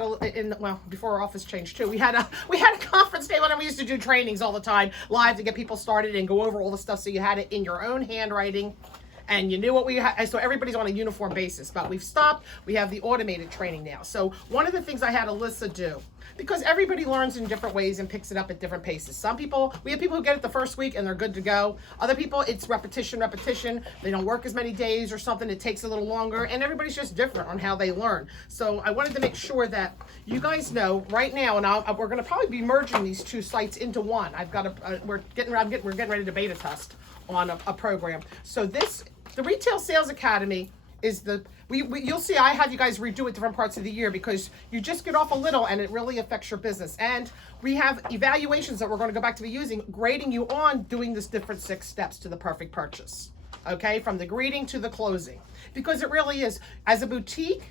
had before our office changed too, we had a conference day when we used to do trainings all the time live to get people started and go over all the stuff, so you had it in your own handwriting and you knew what we had, so everybody's on a uniform basis. But we've stopped. We have the automated training now. So one of the things I had Alyssa do, because everybody learns in different ways and picks it up at different paces. We have people who get it the first week and they're good to go. Other people, it's repetition. They don't work as many days or something. It takes a little longer, and everybody's just different on how they learn. So I wanted to make sure that you guys know right now, and we're going to probably be merging these two sites into one. We're getting ready to beta test on a program. So the Retail Sales Academy is you'll see I have you guys redo it different parts of the year, because you just get off a little and it really affects your business. And we have evaluations that we're going to go back to be using, grading you on doing this different 6 steps to the perfect purchase. Okay, from the greeting to the closing, because it really is, as a boutique,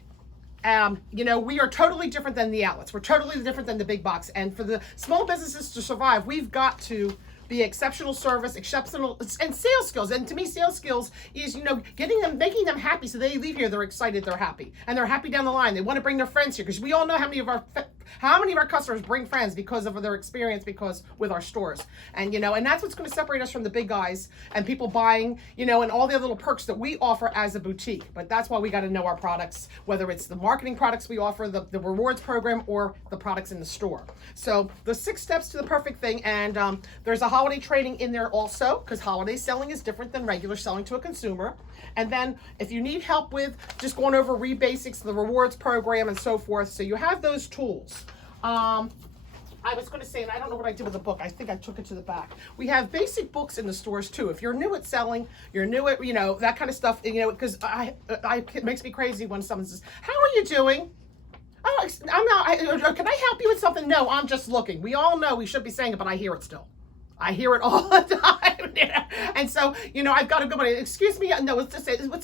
we are totally different than the outlets. We're totally different than the big box. And for the small businesses to survive, we've got to be exceptional service, exceptional, and sales skills. And to me, sales skills is, making them happy, so they leave here, they're excited, they're happy, and they're happy down the line. They want to bring their friends here, because we all know how many of our customers bring friends because of their experience with our stores. And and that's what's going to separate us from the big guys and people buying, and all the other little perks that we offer as a boutique. But that's why we got to know our products, whether it's the marketing products we offer, the rewards program, or the products in the store. So the 6 steps to the perfect thing, and there's a holiday training in there also, because holiday selling is different than regular selling to a consumer. And then if you need help with just going over basics, the rewards program and so forth, so you have those tools. I was going to say, and I don't know what I did with the book. I think I took it to the back. We have basic books in the stores too. If you're new at selling, you're new at, that kind of stuff, because it makes me crazy when someone says, "How are you doing?" "Oh, I'm not, can I help you with something?" "No, I'm just looking." We all know we should be saying it, but I hear it still. I hear it all the time. And so, I've got to go, excuse me. No, what's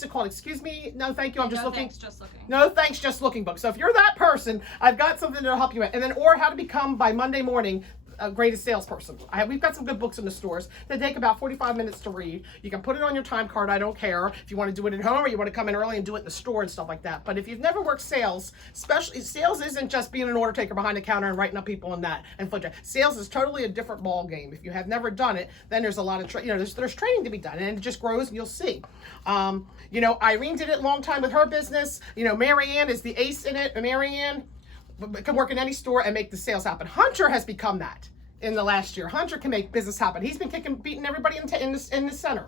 it called? Excuse me. No, thank you. I'm just looking. Thanks, just looking. No, thanks, just looking book. So if you're that person, I've got something to help you with. And then, or how to become by Monday morning a greatest salesperson. We've got some good books in the stores that take about 45 minutes to read. You can put it on your time card. I don't care if you want to do it at home or you want to come in early and do it in the store and stuff like that. But if you've never worked sales, especially sales isn't just being an order taker behind the counter and writing up people and that and foot. Sales is totally a different ball game. If you have never done it, then there's a lot of there's training to be done, and it just grows and you'll see. Irene did it a long time with her business. Mary Ann is the ace in it. Mary Ann can work in any store and make the sales happen. Hunter has become that in the last year. Hunter can make business happen. He's been beating everybody in the center,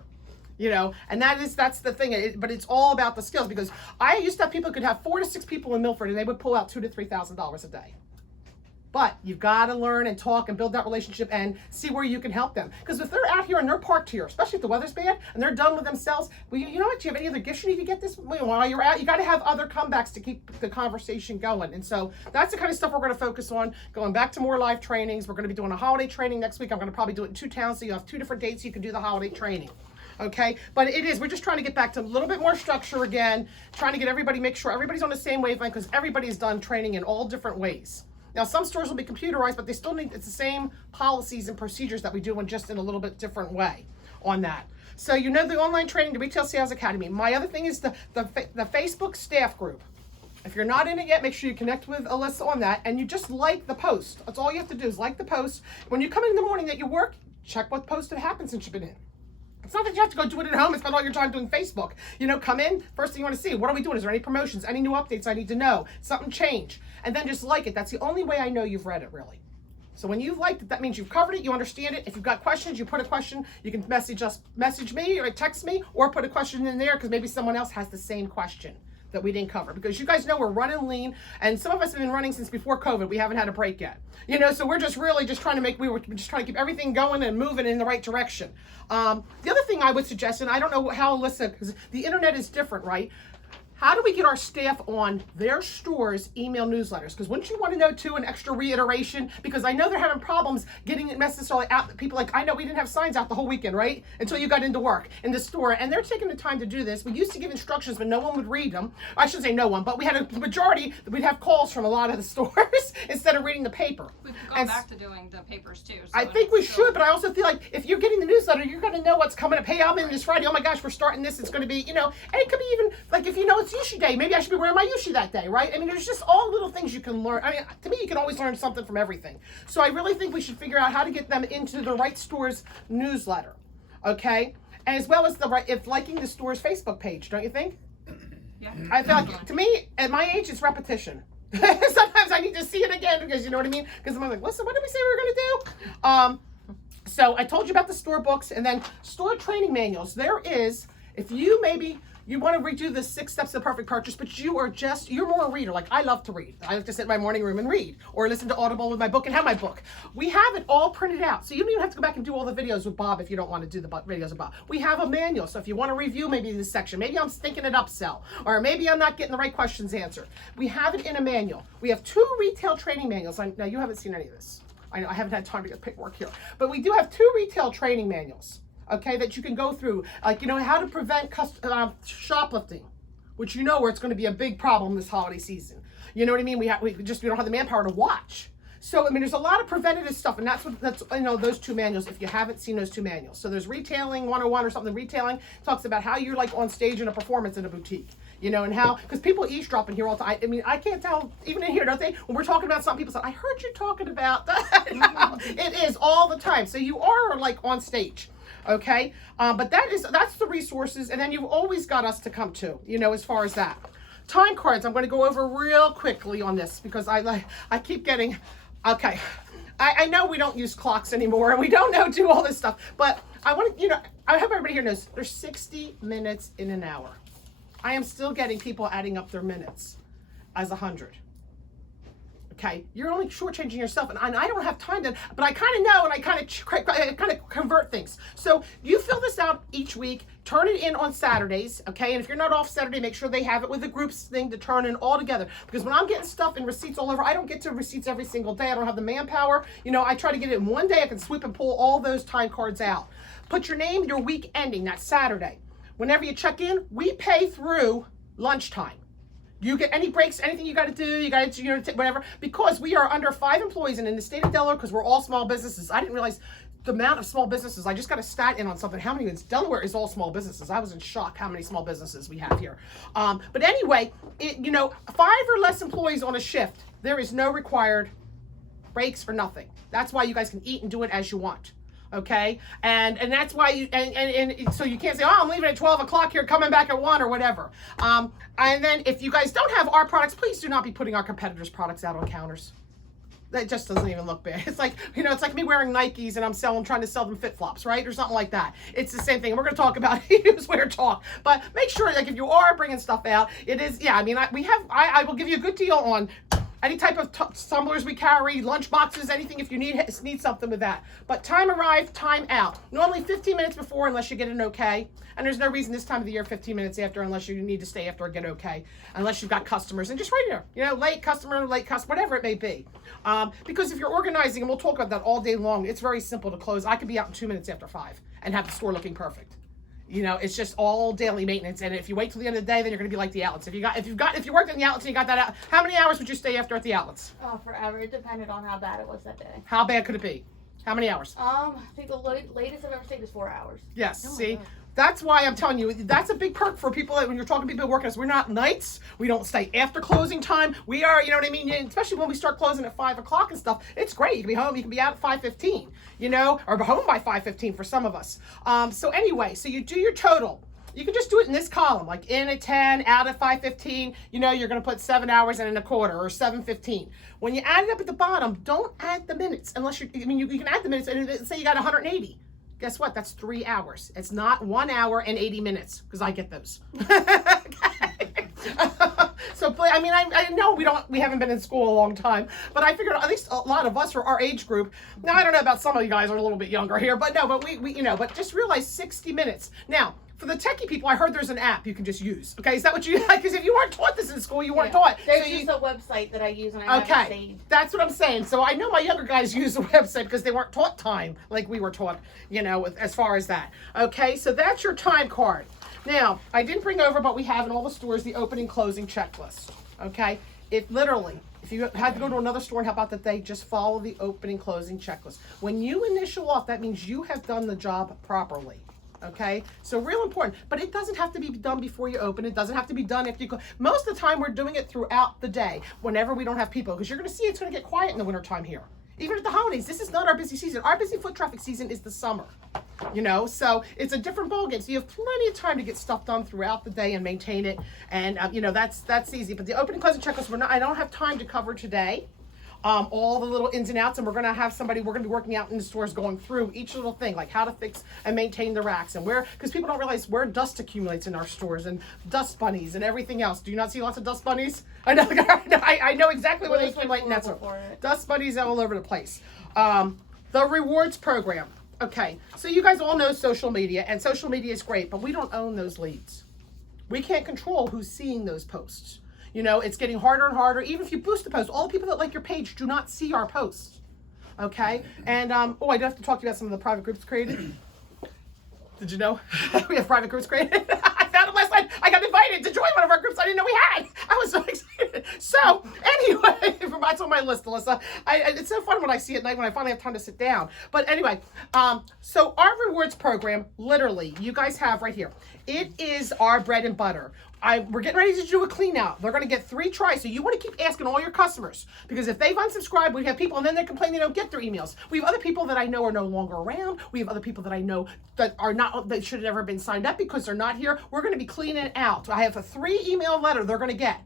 and that's the thing. But it's all about the skills, because I used to have people who could have 4 to 6 people in Milford and they would pull out $2,000 to $3,000 a day. But you've got to learn and talk and build that relationship and see where you can help them. Because if they're out here and they're parked here, especially if the weather's bad and they're done with themselves, well, you know what? Do you have any other gifts you need to get this while you're out? You got to have other comebacks to keep the conversation going. And so that's the kind of stuff we're going to focus on. Going back to more live trainings. We're going to be doing a holiday training next week. I'm going to probably do it in 2 towns, so you have 2 different dates you can do the holiday training. Okay, but we're just trying to get back to a little bit more structure again, trying to get make sure everybody's on the same wavelength, because everybody's done training in all different ways. Now, some stores will be computerized, but they still it's the same policies and procedures that we do, and just in a little bit different way on that. So the online training, the Retail Sales Academy. My other thing is the Facebook staff group. If you're not in it yet, make sure you connect with Alyssa on that, and you just like the post. That's all you have to do is like the post. When you come in the morning that you work, check what post had happened since you've been in. It's not that you have to go do it at home and spend all your time doing Facebook. Come in, first thing you want to see, what are we doing? Is there any promotions, any new updates I need to know? Something change. And then just like it. That's the only way I know you've read it, really. So when you've liked it, that means you've covered it, you understand it. If you've got questions, you put a question, you can message me or text me, or put a question in there, because maybe someone else has the same question that we didn't cover, because you guys know we're running lean, and some of us have been running since before COVID. We haven't had a break yet, so we're just really just trying to keep everything going and moving in the right direction. The other thing I would suggest, and I don't know how Alyssa, because the internet is different, right? How do we get our staff on their stores' email newsletters? Because wouldn't you want to know too, an extra reiteration? Because I know they're having problems getting it necessarily out. People I know we didn't have signs out the whole weekend, right? Until you got into work in the store. And they're taking the time to do this. We used to give instructions, but no one would read them. I shouldn't say no one, but we had a majority, we'd have calls from a lot of the stores instead of reading the paper. We've gone back to doing the papers too. So I think we should, but I also feel like if you're getting the newsletter, you're going to know what's coming up. Hey, I'm in this Friday. Oh my gosh, we're starting this. It's going to be, and it could be even like if it's Yushi Day. Maybe I should be wearing my Yushi that day, right? I mean, there's just all little things you can learn. I mean, to me, you can always learn something from everything. So I really think we should figure out how to get them into the right store's newsletter, okay? And as well as if liking the store's Facebook page, don't you think? Yeah. I feel like, to me, at my age, it's repetition. Sometimes I need to see it again because you know what I mean? Because I'm like, listen, what did we say we were going to do? So I told you about the store books and then store training manuals. There is, if you you want to redo the 6 steps to the perfect purchase, but you're more a reader. Like I love to read. I like to sit in my morning room and read or listen to Audible with my book and have my book. We have it all printed out. So you don't even have to go back and do all the videos with Bob if you don't want to do the videos with Bob. We have a manual. So if you want to review maybe this section, maybe I'm thinking it upsell, or maybe I'm not getting the right questions answered. We have it in a manual. We have 2 retail training manuals. Now you haven't seen any of this. I know I haven't had time to get paperwork here, but we do have 2 retail training manuals, okay, that you can go through, like, you know, how to prevent shoplifting, which you know where it's going to be a big problem this holiday season. You know what I mean? We don't have the manpower to watch. So, I mean, there's a lot of preventative stuff, and that's you know, those 2 manuals, if you haven't seen those 2 manuals. So there's Retailing 101 or something. Retailing talks about how you're like on stage in a performance in a boutique, you know, and how, because people eavesdrop in here all the time. I mean, I can't tell, even in here, don't they? When we're talking about something, people say, I heard you talking about that. No, it is all the time. So you are like on stage. Okay, but that's the resources, and then you've always got us to come to, you know, as far as that. Time cards, I'm going to go over real quickly on this because I keep getting, okay, I know we don't use clocks anymore and we don't do all this stuff, but I want to, you know, I hope everybody here knows there's 60 minutes in an hour. I am still getting people adding up their minutes as 100. Okay, you're only shortchanging yourself, and I don't have time to, but I kind of know, and I kind of convert things. So you fill this out each week, turn it in on Saturdays, okay? And if you're not off Saturday, make sure they have it with the groups thing to turn in all together. Because when I'm getting stuff and receipts all over, I don't get to receipts every single day. I don't have the manpower. You know, I try to get it in one day. I can sweep and pull all those time cards out. Put your name, your week ending, that's Saturday. Whenever you check in, we pay through lunchtime. You get any breaks, anything you got to do, you got to, you know, whatever, because we are under 5 employees, and in the state of Delaware, because we're all small businesses, I didn't realize the amount of small businesses. I just got a stat in on something. How many? Delaware is all small businesses. I was in shock how many small businesses we have here. But anyway, you know, 5 or less employees on a shift, there is no required breaks or nothing. That's why you guys can eat and do it as you want. Okay, and that's why you and so you can't say, oh, I'm leaving at 12 o'clock here, coming back at 1 or whatever. And then if you guys don't have our products, please do not be putting our competitors' products out on counters. That just doesn't even look bad. It's like, you know, it's like me wearing Nikes and I'm trying to sell them FitFlops, right, or something like that. It's the same thing. We're going to talk about newswear talk, but make sure, like, if you are bringing stuff out, it is, yeah. I mean, I will give you a good deal on any type of tumblers we carry, lunch boxes, anything if you need something with that. But time arrived, time out. Normally 15 minutes before unless you get an okay. And there's no reason this time of the year 15 minutes after unless you need to stay after or get okay. Unless you've got customers. And just right here, you know, late customer, whatever it may be. Because if you're organizing, and we'll talk about that all day long, it's very simple to close. I could be out in 2 minutes after 5 and have the store looking perfect. You know, it's just all daily maintenance, and if you wait till the end of the day, then you're going to be like the outlets. If you worked in the outlets and you got that out, how many hours would you stay after at the outlets? Oh, forever. It depended on how bad it was that day. How bad could it be? How many hours? I think the latest I've ever stayed is 4 hours. Yes. Oh see, that's why I'm telling you, that's a big perk for people that when you're talking to people working us. We're not nights. We don't stay after closing time. We are, you know what I mean? Especially when we start closing at 5 o'clock and stuff. It's great. You can be home. You can be out at 5:15. You know, or home by 5:15 for some of us. So anyway, so you do your total. You can just do it in this column, like in at 10, out at 5:15. You know, you're going to put 7 hours and a quarter or 7:15. When you add it up at the bottom, don't add the minutes unless you can add the minutes and say you got 180. Guess what? That's 3 hours. It's not 1 hour and 80 minutes because I get those. So, I mean, I know we haven't been in school a long time, but I figured at least a lot of us for our age group. Now, I don't know about some of you guys are a little bit younger here, but no, but we you know, but just realize 60 minutes. Now, for the techie people, I heard there's an app you can just use. Okay, is that what you like? Because if you weren't taught this in school, you weren't taught. There's just a website that I use and I haven't saved. That's what I'm saying. So I know my younger guys use the website because they weren't taught time like we were taught, you know, as far as that. Okay, so that's your time card. Now, I didn't bring over, but we have in all the stores the opening closing checklist. Okay, if you had to go to another store and help out that day, just follow the opening closing checklist. When you initial off, that means you have done the job properly. Okay, so real important, but it doesn't have to be done before you open. It doesn't have to be done after you go. Most of the time, we're doing it throughout the day whenever we don't have people, because you're going to see it's going to get quiet in the wintertime here. Even at the holidays, this is not our busy season. Our busy foot traffic season is the summer, you know, so it's a different ballgame. So you have plenty of time to get stuff done throughout the day and maintain it, and you know, that's easy. But the opening, closing checklist, I don't have time to cover today. All the little ins and outs, and we're going to have somebody, we're going to be working out in the stores going through each little thing, like how to fix and maintain the racks, and where, because people don't realize where dust accumulates in our stores, and dust bunnies and everything else. Do you not see lots of dust bunnies? I know, I know exactly where they accumulate, and that's dust bunnies all over the place. The rewards program. Okay, so you guys all know social media, and social media is great, but we don't own those leads. We can't control who's seeing those posts. You know, it's getting harder and harder. Even if you boost the post, all the people that like your page do not see our posts. Okay? And, oh, I do have to talk to you about some of the private groups created. Did you know we have private groups created? I found it last night. I got invited to join one of our groups I didn't know we had. I was so excited. So, anyway, that's on my list, Alyssa. It's so fun when I see it at night when I finally have time to sit down. But anyway, so our rewards program, literally, you guys have right here. It is our bread and butter. We're getting ready to do a clean out. They're going to get 3 tries. So you want to keep asking all your customers, because if they've unsubscribed, we have people and then they complain they don't get their emails. We have other people that I know are no longer around. We have other people that I know that are not, that should have never been signed up because they're not here. We're going to be cleaning it out. I have a 3 email letter they're going to get.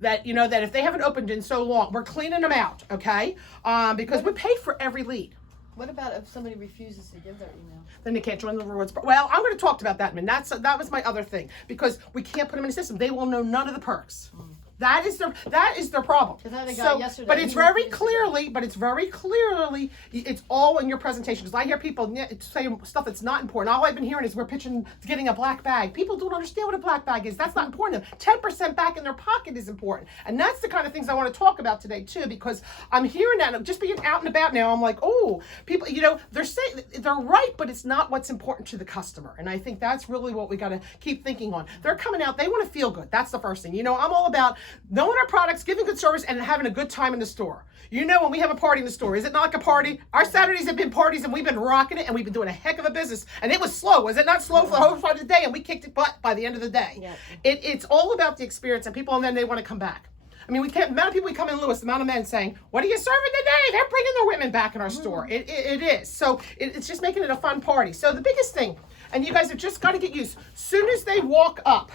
That, you know, that if they haven't opened in so long, we're cleaning them out, okay? Because we pay for every lead. What about if somebody refuses to give their email? Then they can't join the rewards. Well, I'm going to talk about that, man. That was my other thing, because we can't put them in the system. They will know none of the perks. That is their problem. Yesterday, but it's very clearly, it's all in your presentation. Because I hear people say stuff that's not important. All I've been hearing is we're pitching getting a black bag. People don't understand what a black bag is. That's not important. 10% back in their pocket is important, and that's the kind of things I want to talk about today too. Because I'm hearing that, I'm just being out and about now. I'm like, oh, people, you know, they're saying they're right, but it's not what's important to the customer. And I think that's really what we got to keep thinking on. They're coming out. They want to feel good. That's the first thing. You know, I'm all about knowing our products, giving good service, and having a good time in the store. You know, when we have a party in the store, is it not like a party? Our Saturdays have been parties, and we've been rocking it, and we've been doing a heck of a business. And it was slow. Was it not slow for the whole part of the day? And we kicked it butt by the end of the day. Yeah. It's all about the experience, and people, and then they want to come back. I mean, the amount of people we come in, Lewis, the amount of men saying, what are you serving today? They're bringing their women back in our store. It is. So it's just making it a fun party. So the biggest thing, and you guys have just got to get used, soon as they walk up,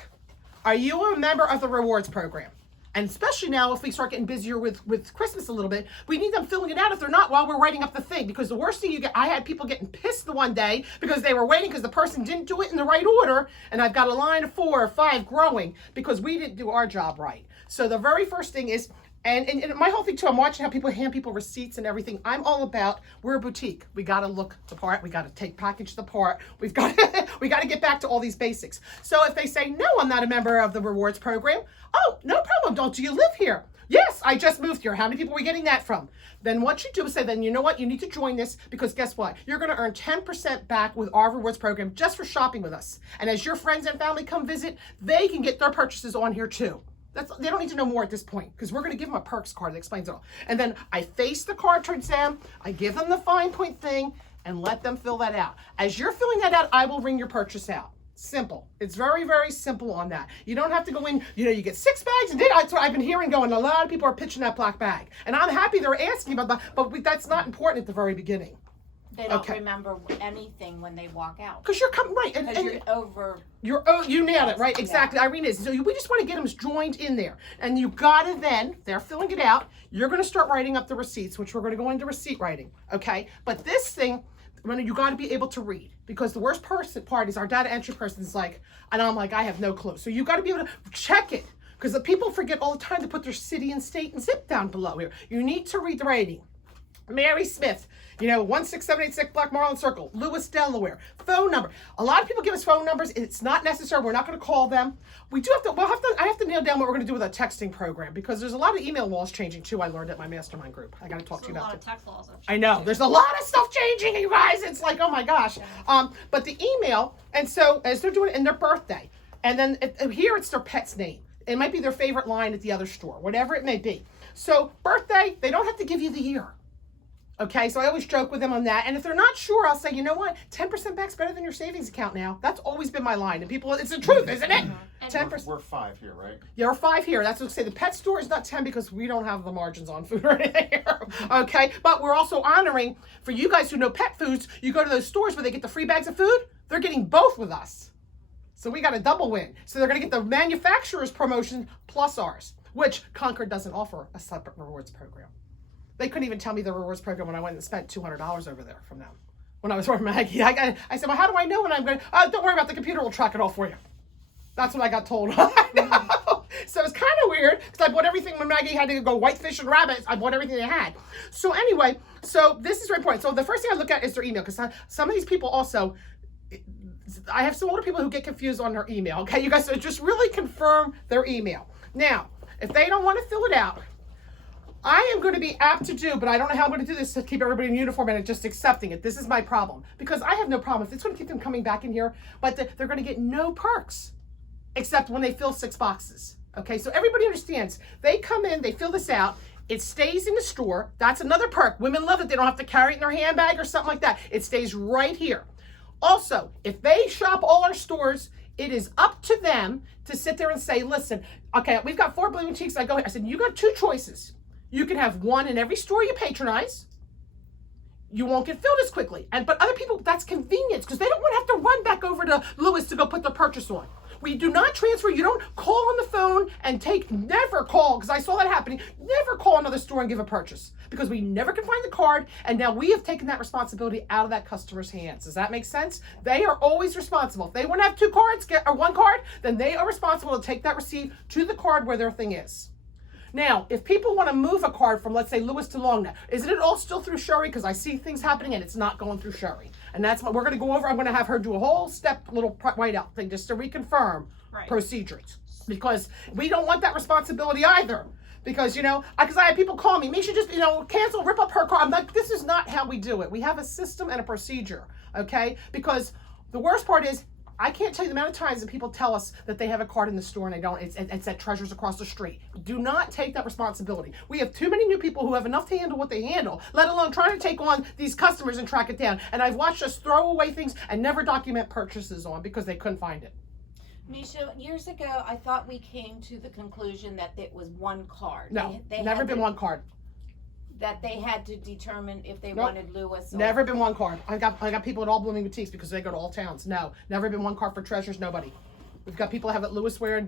are you a member of the rewards program? And especially now, if we start getting busier with Christmas a little bit, we need them filling it out if they're not while we're writing up the thing. Because the worst thing you get, I had people getting pissed the one day because they were waiting because the person didn't do it in the right order. And I've got a line of 4 or 5 growing because we didn't do our job right. So the very first thing is, and my whole thing too, I'm watching how people hand people receipts and everything. I'm all about, we're a boutique. We got to look the part. We got to package the part. We got to get back to all these basics. So if they say, no, I'm not a member of the rewards program. Oh, no problem. Don't you live here? Yes, I just moved here. How many people are we getting that from? Then what you do is say, then you know what? You need to join this, because guess what? You're going to earn 10% back with our rewards program just for shopping with us. And as your friends and family come visit, they can get their purchases on here too. They don't need to know more at this point, because we're going to give them a perks card that explains it all. And then I face the card towards them, I give them the fine point thing, and let them fill that out. As you're filling that out, I will ring your purchase out. Simple. It's very, very simple on that. You don't have to go in, you know, you get 6 bags, and that's what I've been hearing going. A lot of people are pitching that black bag. And I'm happy they're asking about that, but that's not important at the very beginning. They don't remember anything when they walk out. Because you're coming, right. And you're over. You nailed it, right? Exactly. Yeah. Irene is. So we just want to get them joined in there. And you got to then, they're filling it out. You're going to start writing up the receipts, which we're going to go into receipt writing. Okay? But this thing, you got to be able to read. Because the worst part is our data entry person is like, and I'm like, I have no clue. So you got to be able to check it. Because the people forget all the time to put their city and state and zip down below here. You need to read the writing. Mary Smith, 16786 Black Marlin Circle, Lewis, Delaware. Phone number. A lot of people give us phone numbers. It's not necessary. We're not going to call them. We do have to. I have to nail down what we're going to do with a texting program, because there's a lot of email laws changing too. I learned at my mastermind group. I got to talk to you about that. A lot of text laws. I know. There's a lot of stuff changing, you guys. It's like, oh my gosh. But the email, and so as they're doing it in their birthday, and then here it's their pet's name. It might be their favorite line at the other store, whatever it may be. So birthday, they don't have to give you the year. Okay, so I always joke with them on that. And if they're not sure, I'll say, you know what? 10% back's better than your savings account now. That's always been my line. And people, it's the truth, isn't it? 10%. We're 5 here, right? Yeah, we're 5 here. That's what I say. The pet store is not 10 because we don't have the margins on food or anything here. Okay, but we're also honoring, for you guys who know pet foods, you go to those stores where they get the free bags of food, they're getting both with us. So we got a double win. So they're going to get the manufacturer's promotion plus ours, which Concord doesn't offer a separate rewards program. They couldn't even tell me the rewards program when I went and spent $200 over there from them. When I was working Maggie, I said, well, how do I know when I'm going? Don't worry about the computer. Will track it all for you. That's what I got told. I know. So it's kind of weird because I bought everything when Maggie had to go whitefish and rabbits. I bought everything they had. So anyway, so this is very important. So the first thing I look at is their email because some of these people also, I have some older people who get confused on their email. Okay, you guys, so just really confirm their email. Now, if they don't want to fill it out, I am going to be apt to do, but I don't know how I'm going to do this to keep everybody in uniform and just accepting it. This is my problem because I have no problem. If it's going to keep them coming back in here, but they're going to get no perks except when they fill 6 boxes. Okay, so everybody understands. They come in, they fill this out. It stays in the store. That's another perk. Women love it. They don't have to carry it in their handbag or something like that. It stays right here. Also, if they shop all our stores, it is up to them to sit there and say, listen, okay, we've got 4 Blooming Cheeks. I said, you got 2 choices. You can have one in every store you patronize. You won't get filled as quickly. But other people, that's convenience because they don't want to have to run back over to Lewis to go put their purchase on. We do not transfer. You don't call on the phone and never call, because I saw that happening. Never call another store and give a purchase because we never can find the card. And now we have taken that responsibility out of that customer's hands. Does that make sense? They are always responsible. If they want to have 2 cards or 1 card, then they are responsible to take that receipt to the card where their thing is. Now, if people want to move a card from, let's say, Lewis to Longnet, isn't it all still through Sherry? Because I see things happening and it's not going through Sherry. And that's what we're going to go over. I'm going to have her do a whole little whiteout thing just to reconfirm procedures. Because we don't want that responsibility either. Because, because I have people call me, Misha, just, cancel, rip up her card. I'm like, this is not how we do it. We have a system and a procedure, okay? Because the worst part is, I can't tell you the amount of times that people tell us that they have a card in the store and they don't. It's at Treasures across the street. Do not take that responsibility. We have too many new people who have enough to handle what they handle, let alone trying to take on these customers and track it down. And I've watched us throw away things and never document purchases on because they couldn't find it. Misha, years ago, I thought we came to the conclusion that it was 1 card. No, never been 1 card. That they had to determine if they Nope. wanted Lewis. Or Never been 1 card. I got people at all Blooming Boutiques because they go to all towns. No, never been 1 card for Treasures. Nobody. We've got people that have it Lewis wear and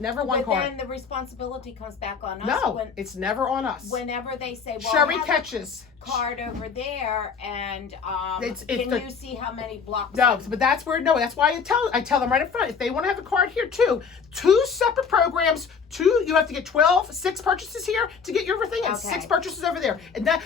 never 1 but card. then the responsibility comes back on us. No, it's never on us. Whenever they say, well, Sherry I have catches. a card over there, and It's can the- you see how many blocks? No, but that's why I tell them right in front. If they want to have a card here too, 2 separate programs. You have to get 6 purchases here to get your everything, and Okay. 6 purchases over there.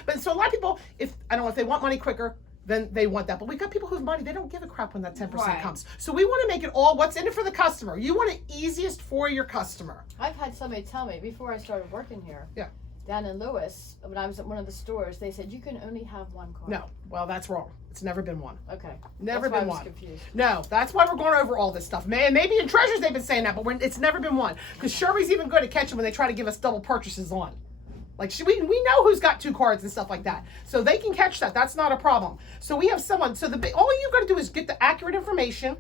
But so a lot of people, if they want money quicker, then they want that. But we've got people who have money, they don't give a crap when that 10% Right. comes. So we want to make it all what's in it for the customer. You want it easiest for your customer. I've had somebody tell me before I started working here. Yeah. Down in Lewis, when I was at one of the stores, they said you can only have 1 card. No, well, that's wrong. It's never been 1. Okay. Never That's why been I was 1. confused. No, that's why we're going over all this stuff. Maybe in Treasures they've been saying that, but it's never been 1. Because Sherry's even good at catching when they try to give us double purchases on. Like we know who's got 2 cards and stuff like that, so they can catch that. That's not a problem. So we have someone. So all you got to do is get the accurate information.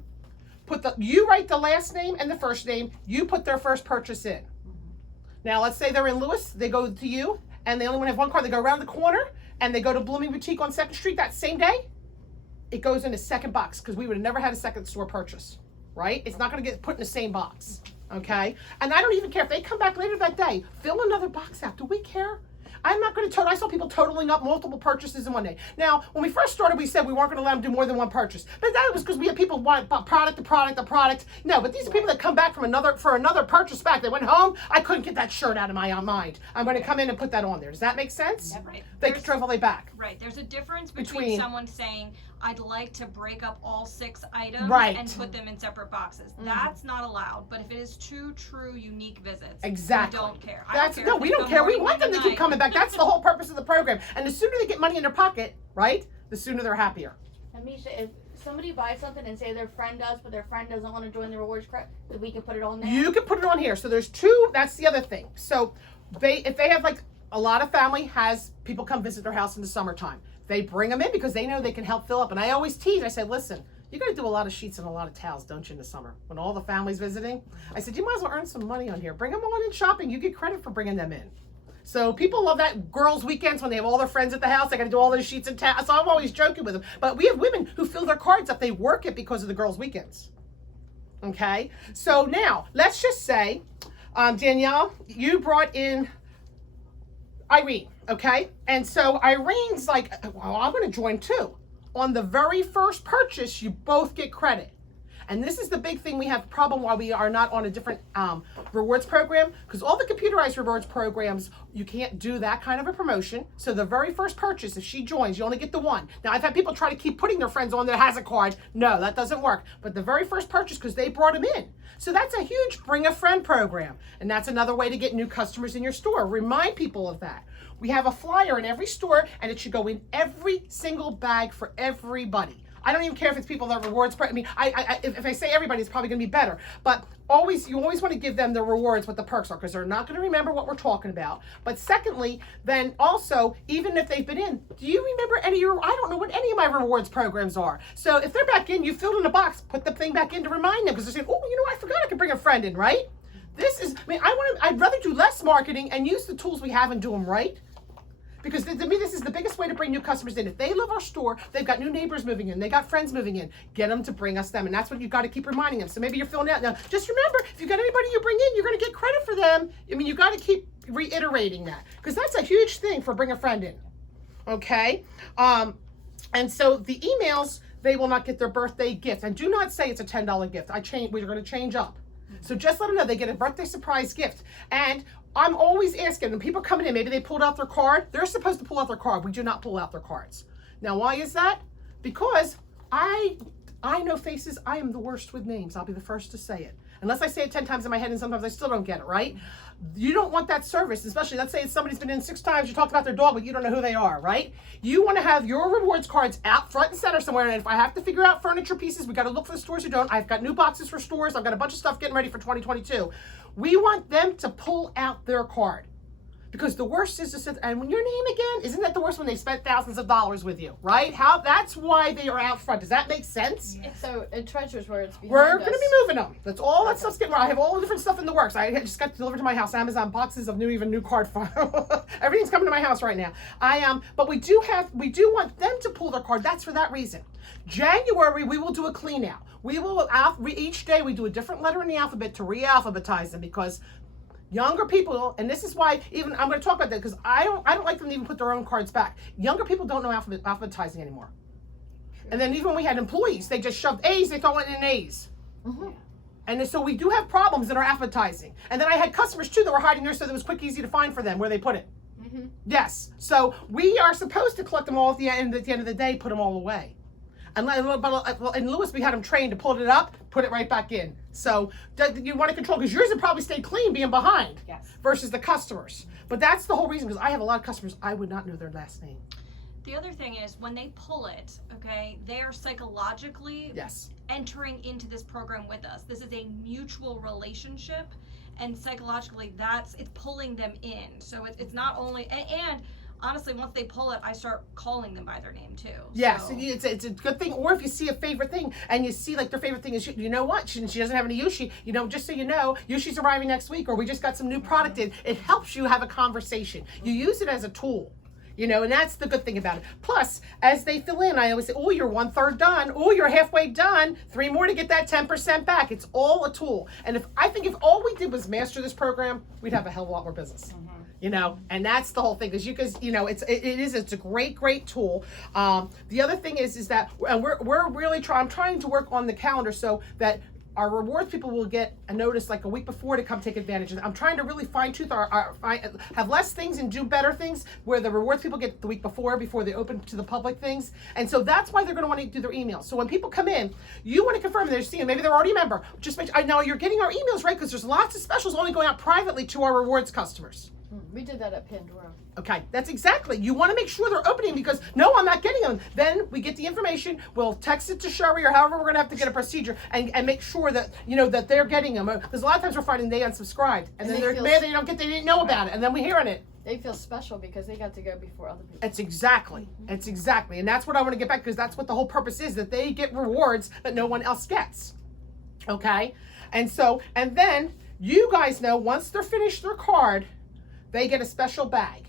You write the last name and the first name. You put their first purchase in. Now let's say they're in Lewis. They go to you, and they only want to have 1 card. They go around the corner and they go to Blooming Boutique on 2nd Street that same day. It goes in a second box because we would have never had a second store purchase, right? It's not going to get put in the same box. Okay, and I don't even care if they come back later that day, fill another box out. Do we care? I'm not going to total. I saw people totaling up multiple purchases in one day. Now, when we first started, we said we weren't going to let them do more than 1 purchase, but that was because we had people want product to product. No, but these are people that come back for another purchase back. They went home. I couldn't get that shirt out of my mind. I'm going to come in and put that on there. Does that make sense? Yeah, right. They drove all the way back. Right. There's a difference between someone saying, I'd like to break up all 6 items Right. and put them in separate boxes. That's not allowed. But if it is 2 true unique visits, Exactly. we don't care. We don't care. We want them to keep coming back. That's the whole purpose of the program. And the sooner they get money in their pocket, right, the sooner they're happier. And Misha, if somebody buys something and say their friend does, but their friend doesn't want to join the rewards credit, we can put it on there. You can put it on here. So there's 2. That's the other thing. So if they have a lot of family has people come visit their house in the summertime. They bring them in because they know they can help fill up. And I always tease, I said, listen, you got to do a lot of sheets and a lot of towels, don't you, in the summer? When all the family's visiting. I said, you might as well earn some money on here. Bring them on in shopping. You get credit for bringing them in. So people love that girls' weekends when they have all their friends at the house. They got to do all those sheets and towels. So I'm always joking with them. But we have women who fill their cards up. They work it because of the girls' weekends. Okay? So now, let's just say, Danielle, you brought in Irene, okay? And so Irene's like, well, I'm going to join too. On the very first purchase, you both get credit. And this is the big thing we have a problem why we are not on a different rewards program, because all the computerized rewards programs, you can't do that kind of a promotion. So the very first purchase, if she joins, you only get the one. Now, I've had people try to keep putting their friends on that has a card. No, that doesn't work. But the very first purchase, because they brought them in. So that's a huge bring a friend program. And that's another way to get new customers in your store. Remind people of that. We have a flyer in every store, and it should go in every single bag for everybody. I don't even care if it's people that are rewards. I mean, if I say everybody, it's probably going to be better. But you always want to give them the rewards, what the perks are, because they're not going to remember what we're talking about. But secondly, then also, even if they've been in, do you remember any of your, I don't know what any of my rewards programs are. So if they're back in, you filled in a box, put the thing back in to remind them, because they're saying, oh, you know, I forgot I could bring a friend in, right? This is, I mean, I'd rather do less marketing and use the tools we have and do them right. Because to me, this is the biggest way to bring new customers in. If they love our store, they've got new neighbors moving in, they got friends moving in, get them to bring us them. And that's what you've got to keep reminding them. So maybe you're filling out. Now, just remember, if you got anybody you bring in, you're going to get credit for them. I mean, you got to keep reiterating that, because that's a huge thing for bring a friend in. Okay? And so the emails, they will not get their birthday gift. And do not say it's a $10 gift. We're going to change up. So just let them know they get a birthday surprise gift. And I'm always asking, when people coming in, maybe they pulled out their card. They're supposed to pull out their card. We do not pull out their cards. Now, why is that? Because I know faces. I am the worst with names. I'll be the first to say it. Unless I say it 10 times in my head and sometimes I still don't get it, right? You don't want that service, especially, let's say somebody's been in 6 times, you talked about their dog, but you don't know who they are, right? You want to have your rewards cards out front and center somewhere, and if I have to figure out furniture pieces, we got to look for the stores who don't. I've got new boxes for stores. I've got a bunch of stuff getting ready for 2022. We want them to pull out their card. Because the worst is to sit, and when your name again, isn't that the worst when they spent thousands of dollars with you, right? That's why they are out front. Does that make sense? Yeah. So in Treasures, where it's behind We're going to be moving them. That's all that stuff's getting. I have all the different stuff in the works. I just got delivered to my house. Amazon boxes of new card file. Everything's coming to my house right now. But we do want them to pull their card. That's for that reason. January, we will do a clean out. We will each day we do a different letter in the alphabet to re-alphabetize them, because younger people, and this is why even I'm going to talk about that, because I don't like them to even put their own cards back. Younger people don't know alphabetizing anymore. True. And then even when we had employees, they just shoved A's, they thought it in A's. Mm-hmm. And so we do have problems in our alphabetizing. And then I had customers too that were hiding there, so that it was quick, easy to find for them where they put it. Mm-hmm. Yes. So we are supposed to collect them all at the end of the day, put them all away. And in Lewis, we had them trained to pull it up, put it right back in. So you want to control, because yours would probably stay clean being behind. Yes. Versus the customers. But that's the whole reason, because I have a lot of customers, I would not know their last name. The other thing is, when they pull it, okay, they are psychologically entering into this program with us. This is a mutual relationship, and psychologically it's pulling them in. So it's not only, and honestly, once they pull it, I start calling them by their name too. Yes, so it's a good thing. Or if you see a favorite thing and you see like their favorite thing is, you know what, she doesn't have any Yushi, just so you know, Yushi's arriving next week, or we just got some new product in. It helps you have a conversation. You use it as a tool. And that's the good thing about it. Plus, as they fill in, I always say, oh, you're 1/3 done. Oh, you're halfway done. 3 more to get that 10% back. It's all a tool. And I think if all we did was master this program, we'd have a hell of a lot more business. Mm-hmm. And that's the whole thing, because it's a great tool. The other thing is that we're really I'm trying to work on the calendar so that our rewards people will get a notice like a week before to come take advantage of it. I'm trying to really fine tooth have less things and do better things, where the rewards people get the week before they open to the public things. And so that's why they're going to want to do their emails. So when people come in, you want to confirm they're seeing, maybe they're already a member. Just make sure, I know you're getting our emails right, because there's lots of specials only going out privately to our rewards customers. We did that at Pandora. Okay, that's exactly. You want to make sure they're opening, because no, I'm not getting them. Then we get the information. We'll text it to Sherry, or however we're going to have to get a procedure, and make sure that that they're getting them. Because a lot of times we're finding they unsubscribed, and then they're mad they didn't know about it, and then we're hearing it. They feel special because they got to go before other people. It's exactly, and that's what I want to get back, because that's what the whole purpose is, that they get rewards that no one else gets. Okay, and then you guys know once they're finished their card, they get a special bag.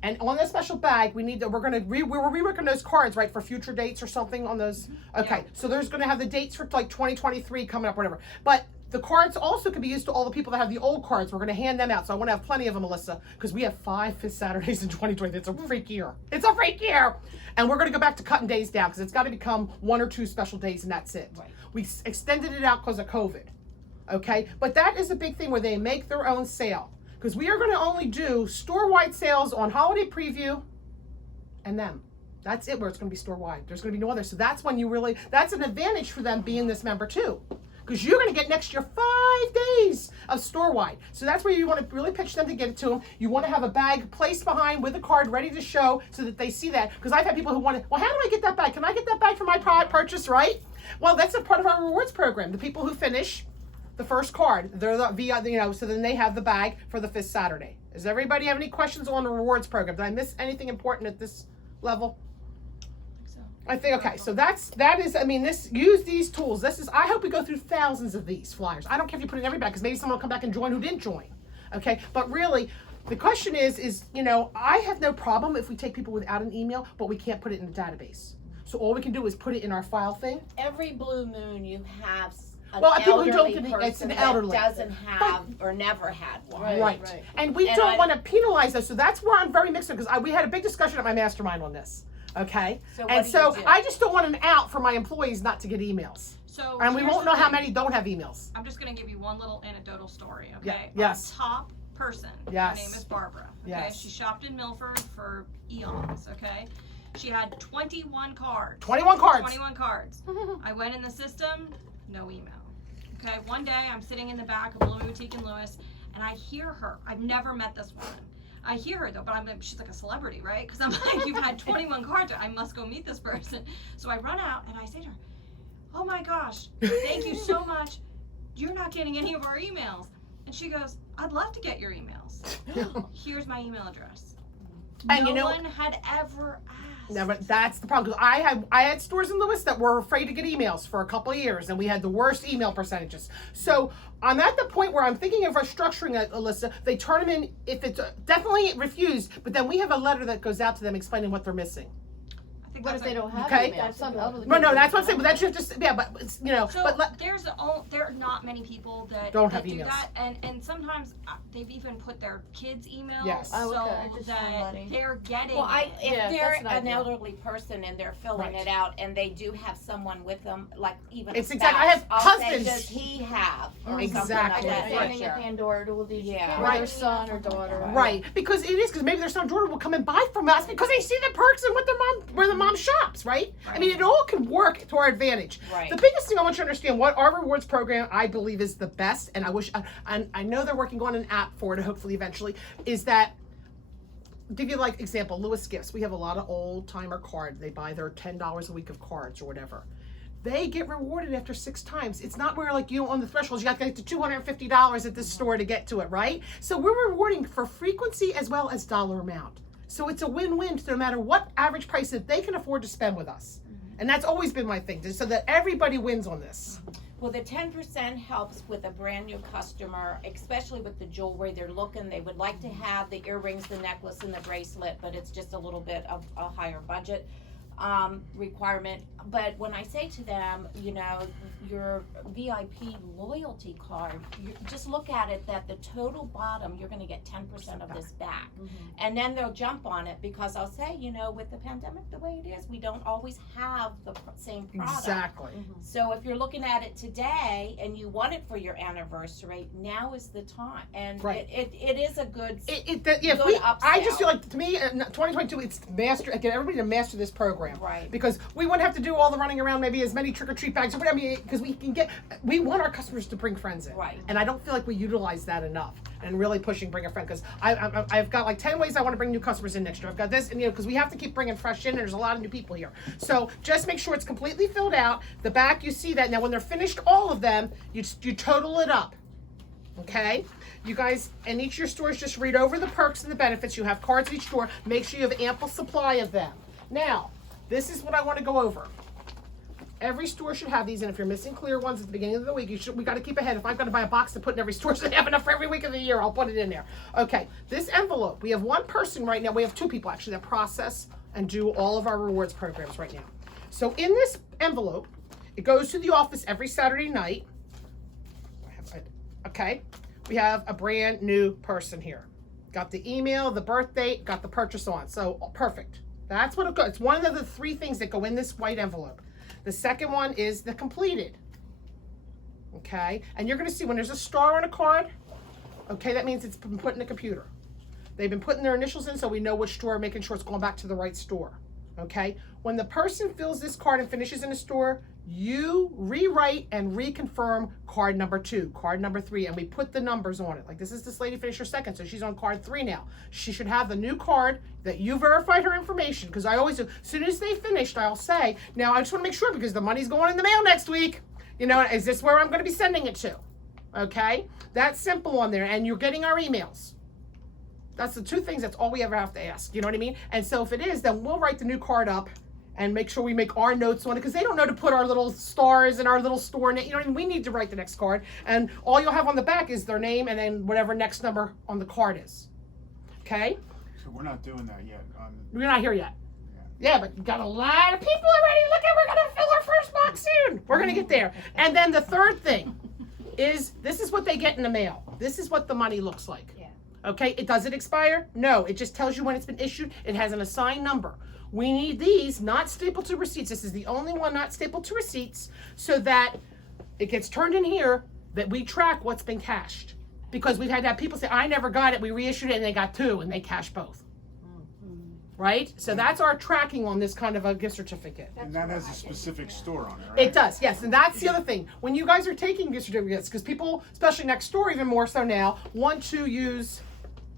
And on that special bag, we're reworking those cards, right, for future dates or something on those. Okay, so there's going to have the dates for like 2023 coming up, whatever. But the cards also can be used to all the people that have the old cards. We're going to hand them out. So I want to have plenty of them, Melissa, because we have 5 Fifth Saturdays in 2020. It's a freak year. It's a freak year. And we're going to go back to cutting days down, because it's got to become 1 or 2 special days, and that's it. Right. We extended it out because of COVID. Okay, but that is a big thing where they make their own sale. Because we are going to only do store-wide sales on Holiday Preview and them. That's it, where it's going to be store-wide. There's going to be no other. So that's when that's an advantage for them being this member too. Because you're going to get next year 5 days of store-wide. So that's where you want to really pitch them to get it to them. You want to have a bag placed behind with a card ready to show so that they see that. Because I've had people who want to, well, how do I get that bag? Can I get that bag for my product purchase, right? Well, that's a part of our rewards program. The people who finish the first card, they're the so then they have the bag for the 5th Saturday. Does everybody have any questions on the rewards program? Did I miss anything important at this level? I think okay. So use these tools. I hope we go through thousands of these flyers. I don't care if you put it in every bag, because maybe someone will come back and join who didn't join. Okay, but really, the question is I have no problem if we take people without an email, but we can't put it in the database. So all we can do is put it in our file thing. Every blue moon you have an people who don't elderly get it's an person elderly that doesn't have or never had one. Right. And we don't want to penalize those. So that's where I'm very mixed, because we had a big discussion at my mastermind on this. Okay. So I just don't want an out for my employees not to get emails. So and we won't know how many don't have emails. I'm just going to give you one little anecdotal story, okay? Yeah. Yes. Our top person, yes. Her name is Barbara, okay? Yes. She shopped in Milford for eons, okay? She had 21 cards. 21 cards. 21 cards. I went in the system, no email. Okay, one day I'm sitting in the back of Louis Boutique in Lewis, and I hear her. I've never met this woman. I hear her though, but she's like a celebrity, right? Because I'm like, you've had 21 cards. I must go meet this person. So I run out and I say to her, oh my gosh, thank you so much. You're not getting any of our emails. And she goes, I'd love to get your emails. Here's my email address. And no one had ever asked. No, but that's the problem. Because I had stores in Lewis that were afraid to get emails for a couple of years, and we had the worst email percentages. So I'm at the point where I'm thinking of restructuring it, Alyssa. They turn them in if it's definitely refused, but then we have a letter that goes out to them explaining what they're missing. What if they don't have okay. email? Some elderly No, that's what I'm saying. But that you have to, but it's, So but there are not many people that don't have do emails. that, and sometimes they've even put their kids' emails Yes. so Okay. that they're getting. Well, if they're that's an an idea. elderly person and they're filling Right. it out, and they do have someone with them, like even It's a exactly- I spouse, have I'll say, husbands. does he have or Exactly. something Like like Right. opening that? a Pandora will do. Yeah. Or Right. their son or daughter. Right, because it is, because maybe their son Jordan will come and buy from us because they see the perks and where the mom shops, right? I mean, it all can work to our advantage. Right. The biggest thing I want you to understand, what our rewards program I believe is the best, and I know they're working on an app for it, hopefully eventually, is that, give you like example, Lewis Gifts. We have a lot of old timer cards. They buy their $10 a week of cards or whatever. They get rewarded after 6 times. It's not where like on the thresholds, you got to get to $250 at this store to get to it, right? So we're rewarding for frequency as well as dollar amount. So it's a win-win no matter what average price that they can afford to spend with us. And that's always been my thing, so that everybody wins on this. Well, the 10% helps with a brand new customer, especially with the jewelry they're looking. They would like to have the earrings, the necklace, and the bracelet, but it's just a little bit of a higher budget requirement. But when I say to them, your VIP loyalty card, just look at it that the total bottom, you're going to get 10% of this back. And then they'll jump on it because I'll say, with the pandemic the way it is, we don't always have the same product. Exactly. So if you're looking at it today and you want it for your anniversary, now is the time. And Right. it is a good I just upsell. feel like, to me, 2022, it's get everybody to master this program. Right. Because we wouldn't have to do all the running around, maybe as many trick-or-treat bags, or whatever, because we want our customers to bring friends in. Right. And I don't feel like we utilize that enough and really pushing bring a friend, because I've got like 10 ways I want to bring new customers in next year. I've got this, and because we have to keep bringing fresh in, and there's a lot of new people here. So just make sure it's completely filled out. The back, you see that. Now when they're finished, all of them, you total it up. Okay? You guys, in each of your stores, just read over the perks and the benefits. You have cards at each store. Make sure you have ample supply of them. Now, this is what I want to go over. Every store should have these, and if you're missing clear ones at the beginning of the week, we got to keep ahead. If I've got to buy a box to put in every store, so they have enough for every week of the year, I'll put it in there. Okay, this envelope, we have one person right now, we have two people actually that process and do all of our rewards programs right now. So in this envelope, it goes to the office every Saturday night. Okay, we have a brand new person here. Got the email, the birth date, got the purchase on, so perfect. That's what it goes. It's one of the three things that go in this white envelope. The second one is the completed. Okay, and you're going to see when there's a star on a card, okay, that means it's been put in the computer. They've been putting their initials in so we know which store, making sure it's going back to the right store. Okay, when the person fills this card and finishes in the store, you rewrite and reconfirm card number 2, card number 3, and we put the numbers on it. Like this lady finished her second, so she's on card 3 now. She should have the new card that you verified her information, because I always do. As soon as they finished, I'll say, now I just want to make sure because the money's going in the mail next week. You know, is this where I'm going to be sending it to? Okay, that's simple on there, and you're getting our emails. That's the two things, that's all we ever have to ask, you know what I mean? And so if it is, then we'll write the new card up and make sure we make our notes on it, because they don't know to put our little stars and our little store name, you know what I mean? We need to write the next card, and all you'll have on the back is their name and then whatever next number on the card is, okay? So we're not doing that yet. We're not here yet. Yeah, but you got a lot of people already. Look at, we're gonna fill our first box soon. We're gonna get there. And then the third thing is, this is what they get in the mail. This is what the money looks like. Yeah. Okay, does it expire? No, it just tells you when it's been issued. It has an assigned number. We need these not stapled to receipts. This is the only one not stapled to receipts, so that it gets turned in here, that we track what's been cashed. Because we've had to have people say, I never got it, we reissued it, and they got 2, and they cashed both. Right? So that's our tracking on this kind of a gift certificate. And that has a specific store on it, right? It does, yes. And that's the other thing. When you guys are taking gift certificates, because people, especially next door even more so now, want to use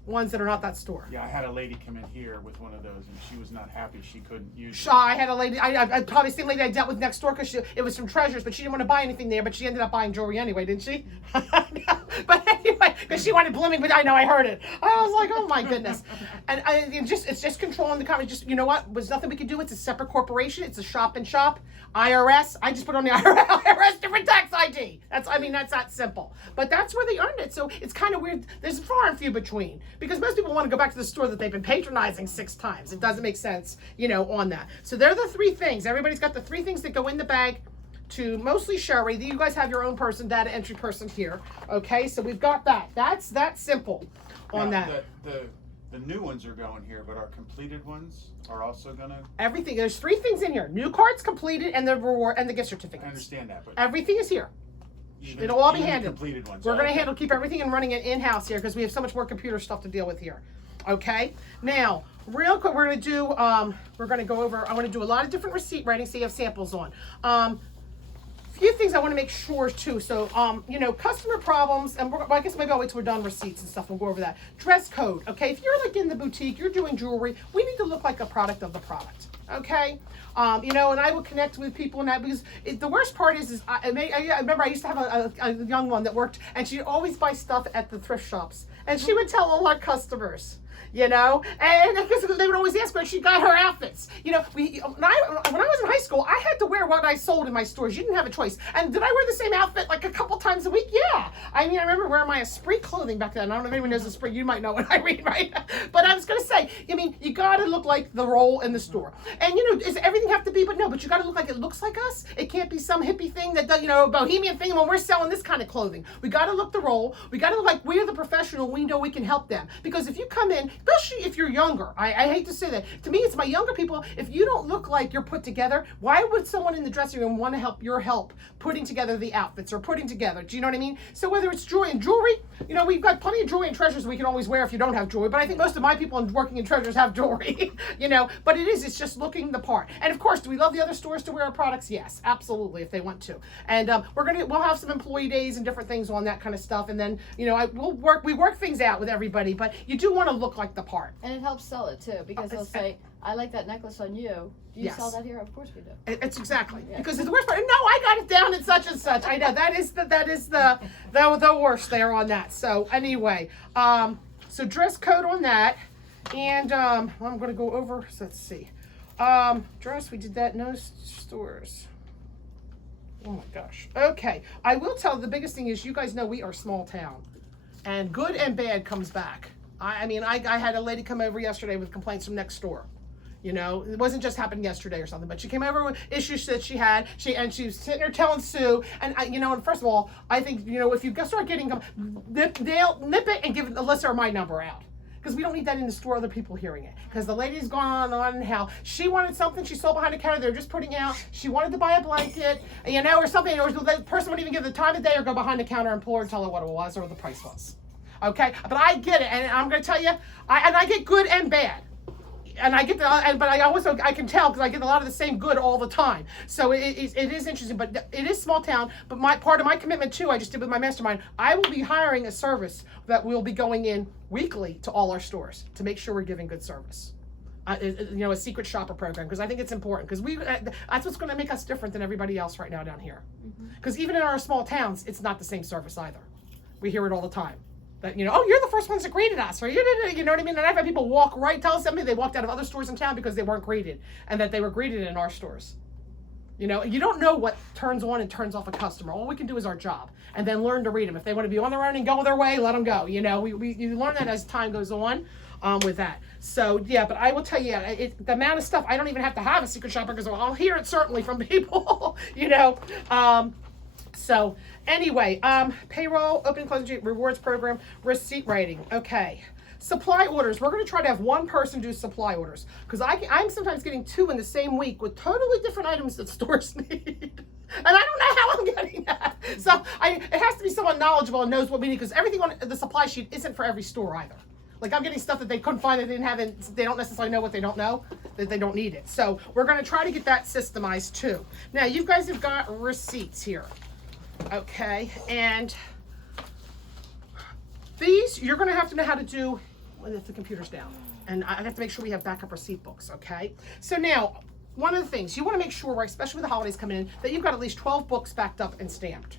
ones that are not that store. Yeah, I had a lady come in here with one of those, and she was not happy she couldn't use it. I had a lady, I probably seen a lady I dealt with next door because it was from Treasures, but she didn't want to buy anything there, but she ended up buying jewelry anyway, didn't she? But anyway, because she wanted blooming, but I know, I heard it. I was like, oh my goodness. And it's just controlling the company. Just, you know what? There's nothing we can do. It's a separate corporation. It's a shop and shop. IRS. I just put on the IRS different tax ID. That's that simple. But that's where they earned it. So it's kind of weird. There's far and few between, because most people want to go back to the store that they've been patronizing 6 times. It doesn't make sense, you know, on that. So they're the 3 things. Everybody's got the 3 things that go in the bag to mostly Sherry. You guys have your own person, data entry person here. Okay, so we've got that. That's that simple on Now, that. The new ones are going here, but our completed ones are also gonna. Everything. There's 3 things in here: new cards, completed, and the reward and the gift certificates. I understand that, but Everything is here. even, It'll all be even the handled. completed ones. We're are going to okay. handle, keep everything and running it in-house here because we have so much more computer stuff to deal with here. Okay? Now, real quick, we're going to do, we're going to go over, I want to do a lot of different receipt writing so you have samples on. Few things I want to make sure too. So, you know, customer problems, and well, I guess maybe I'll wait till we're done receipts and stuff. We'll go over that. Dress code. Okay, if you're like in the boutique, you're doing jewelry, we need to look like a product of the product. Okay, you know, and I will connect with people and that, because the worst part is I remember I used to have a young one that worked, and she'd always buy stuff at the thrift shops, and she would tell all our customers. You know, and because they would always ask where she got her outfits. You know, when I was in high school, I had to wear what I sold in my stores. You didn't have a choice. And did I wear the same outfit like a couple times a week? Yeah. I mean, I remember wearing my Esprit clothing back then. I don't know if anyone knows Esprit. You might know what I mean, right? But I was going to say, I mean, you got to look like the role in the store. And, you know, does everything have to be? But no, but you got to look like it looks like us. It can't be some hippie thing that does, you know, bohemian thing when we're selling this kind of clothing. We got to look the role. We got to look like we're the professional. We know we can help them. Because if you come in, especially if you're younger, I hate to say that. To me, it's my younger people. If you don't look like you're put together, why would someone in the dressing room want to help your help putting together the outfits or putting together? Do you know what I mean? So whether it's jewelry, you know, we've got plenty of jewelry and treasures we can always wear if you don't have jewelry. But I think most of my people working in treasures have jewelry, you know. But it's just looking the part. And of course, do we love the other stores to wear our products? Yes, absolutely, if they want to. And we'll have some employee days and different things on that kind of stuff. And then, you know, we work things out with everybody. But you do want to look like like the part. And it helps sell it too, because they'll say, I like that necklace on you. Do you Yes. sell that here? Of course we do. It's exactly Yeah. because it's the worst part. No, I got it down at such and such. I know that is the worst there on that. So anyway, so dress code on that, and I'm going to go over. So let's see, dress. We did that. No stores. Oh my gosh. Okay, I will tell. The biggest thing is you guys know we are a small town, and good and bad comes back. I mean, I had a lady come over yesterday with complaints from next door. You know, it wasn't just happened yesterday or something, but she came over with issues that she had. And she was sitting there telling Sue, and and first of all, I think, if you start getting them, nip it and give Alyssa or my number out. Because we don't need that in the store, other people hearing it. Because the lady's gone on how she wanted something she saw behind the counter, they're just putting out, she wanted to buy a blanket, or something, or the person wouldn't even give the time of day or go behind the counter and pull her and tell her what it was or what the price was. Okay, but I get it, and I'm going to tell you, I get good and bad. And I get but I can tell because I get a lot of the same good all the time. So it is interesting, but it is small town. But part of my commitment too, I just did with my mastermind. I will be hiring a service that will be going in weekly to all our stores to make sure we're giving good service. A secret shopper program, because I think it's important, because that's what's going to make us different than everybody else right now down here. Because even in our small towns, it's not the same service either. We hear it all the time. That, oh, you're the first ones that greeted us, or you know what I mean? And I've had people tell us something, they walked out of other stores in town because they weren't greeted, and that they were greeted in our stores. You don't know what turns on and turns off a customer. All we can do is our job, and then learn to read them. If they want to be on their own and go their way, let them go. You learn that as time goes on with that. So, yeah, but I will tell you, the amount of stuff, I don't even have to have a secret shopper because I'll hear it certainly from people, So anyway, payroll, open and closing rewards program, receipt writing. Okay. Supply orders. We're going to try to have one person do supply orders, because I'm sometimes getting 2 in the same week with totally different items that stores need. And I don't know how I'm getting that. So it has to be someone knowledgeable and knows what we need, because everything on the supply sheet isn't for every store either. Like, I'm getting stuff that they couldn't find, that they didn't have, and they don't necessarily know what they don't know, that they don't need it. So we're going to try to get that systemized too. Now, you guys have got receipts here. Okay, and these you're going to have to know how to do if the computer's down, and I have to make sure we have backup receipt books. Okay, so now one of the things you want to make sure, especially with the holidays coming in, that you've got at least 12 books backed up and stamped.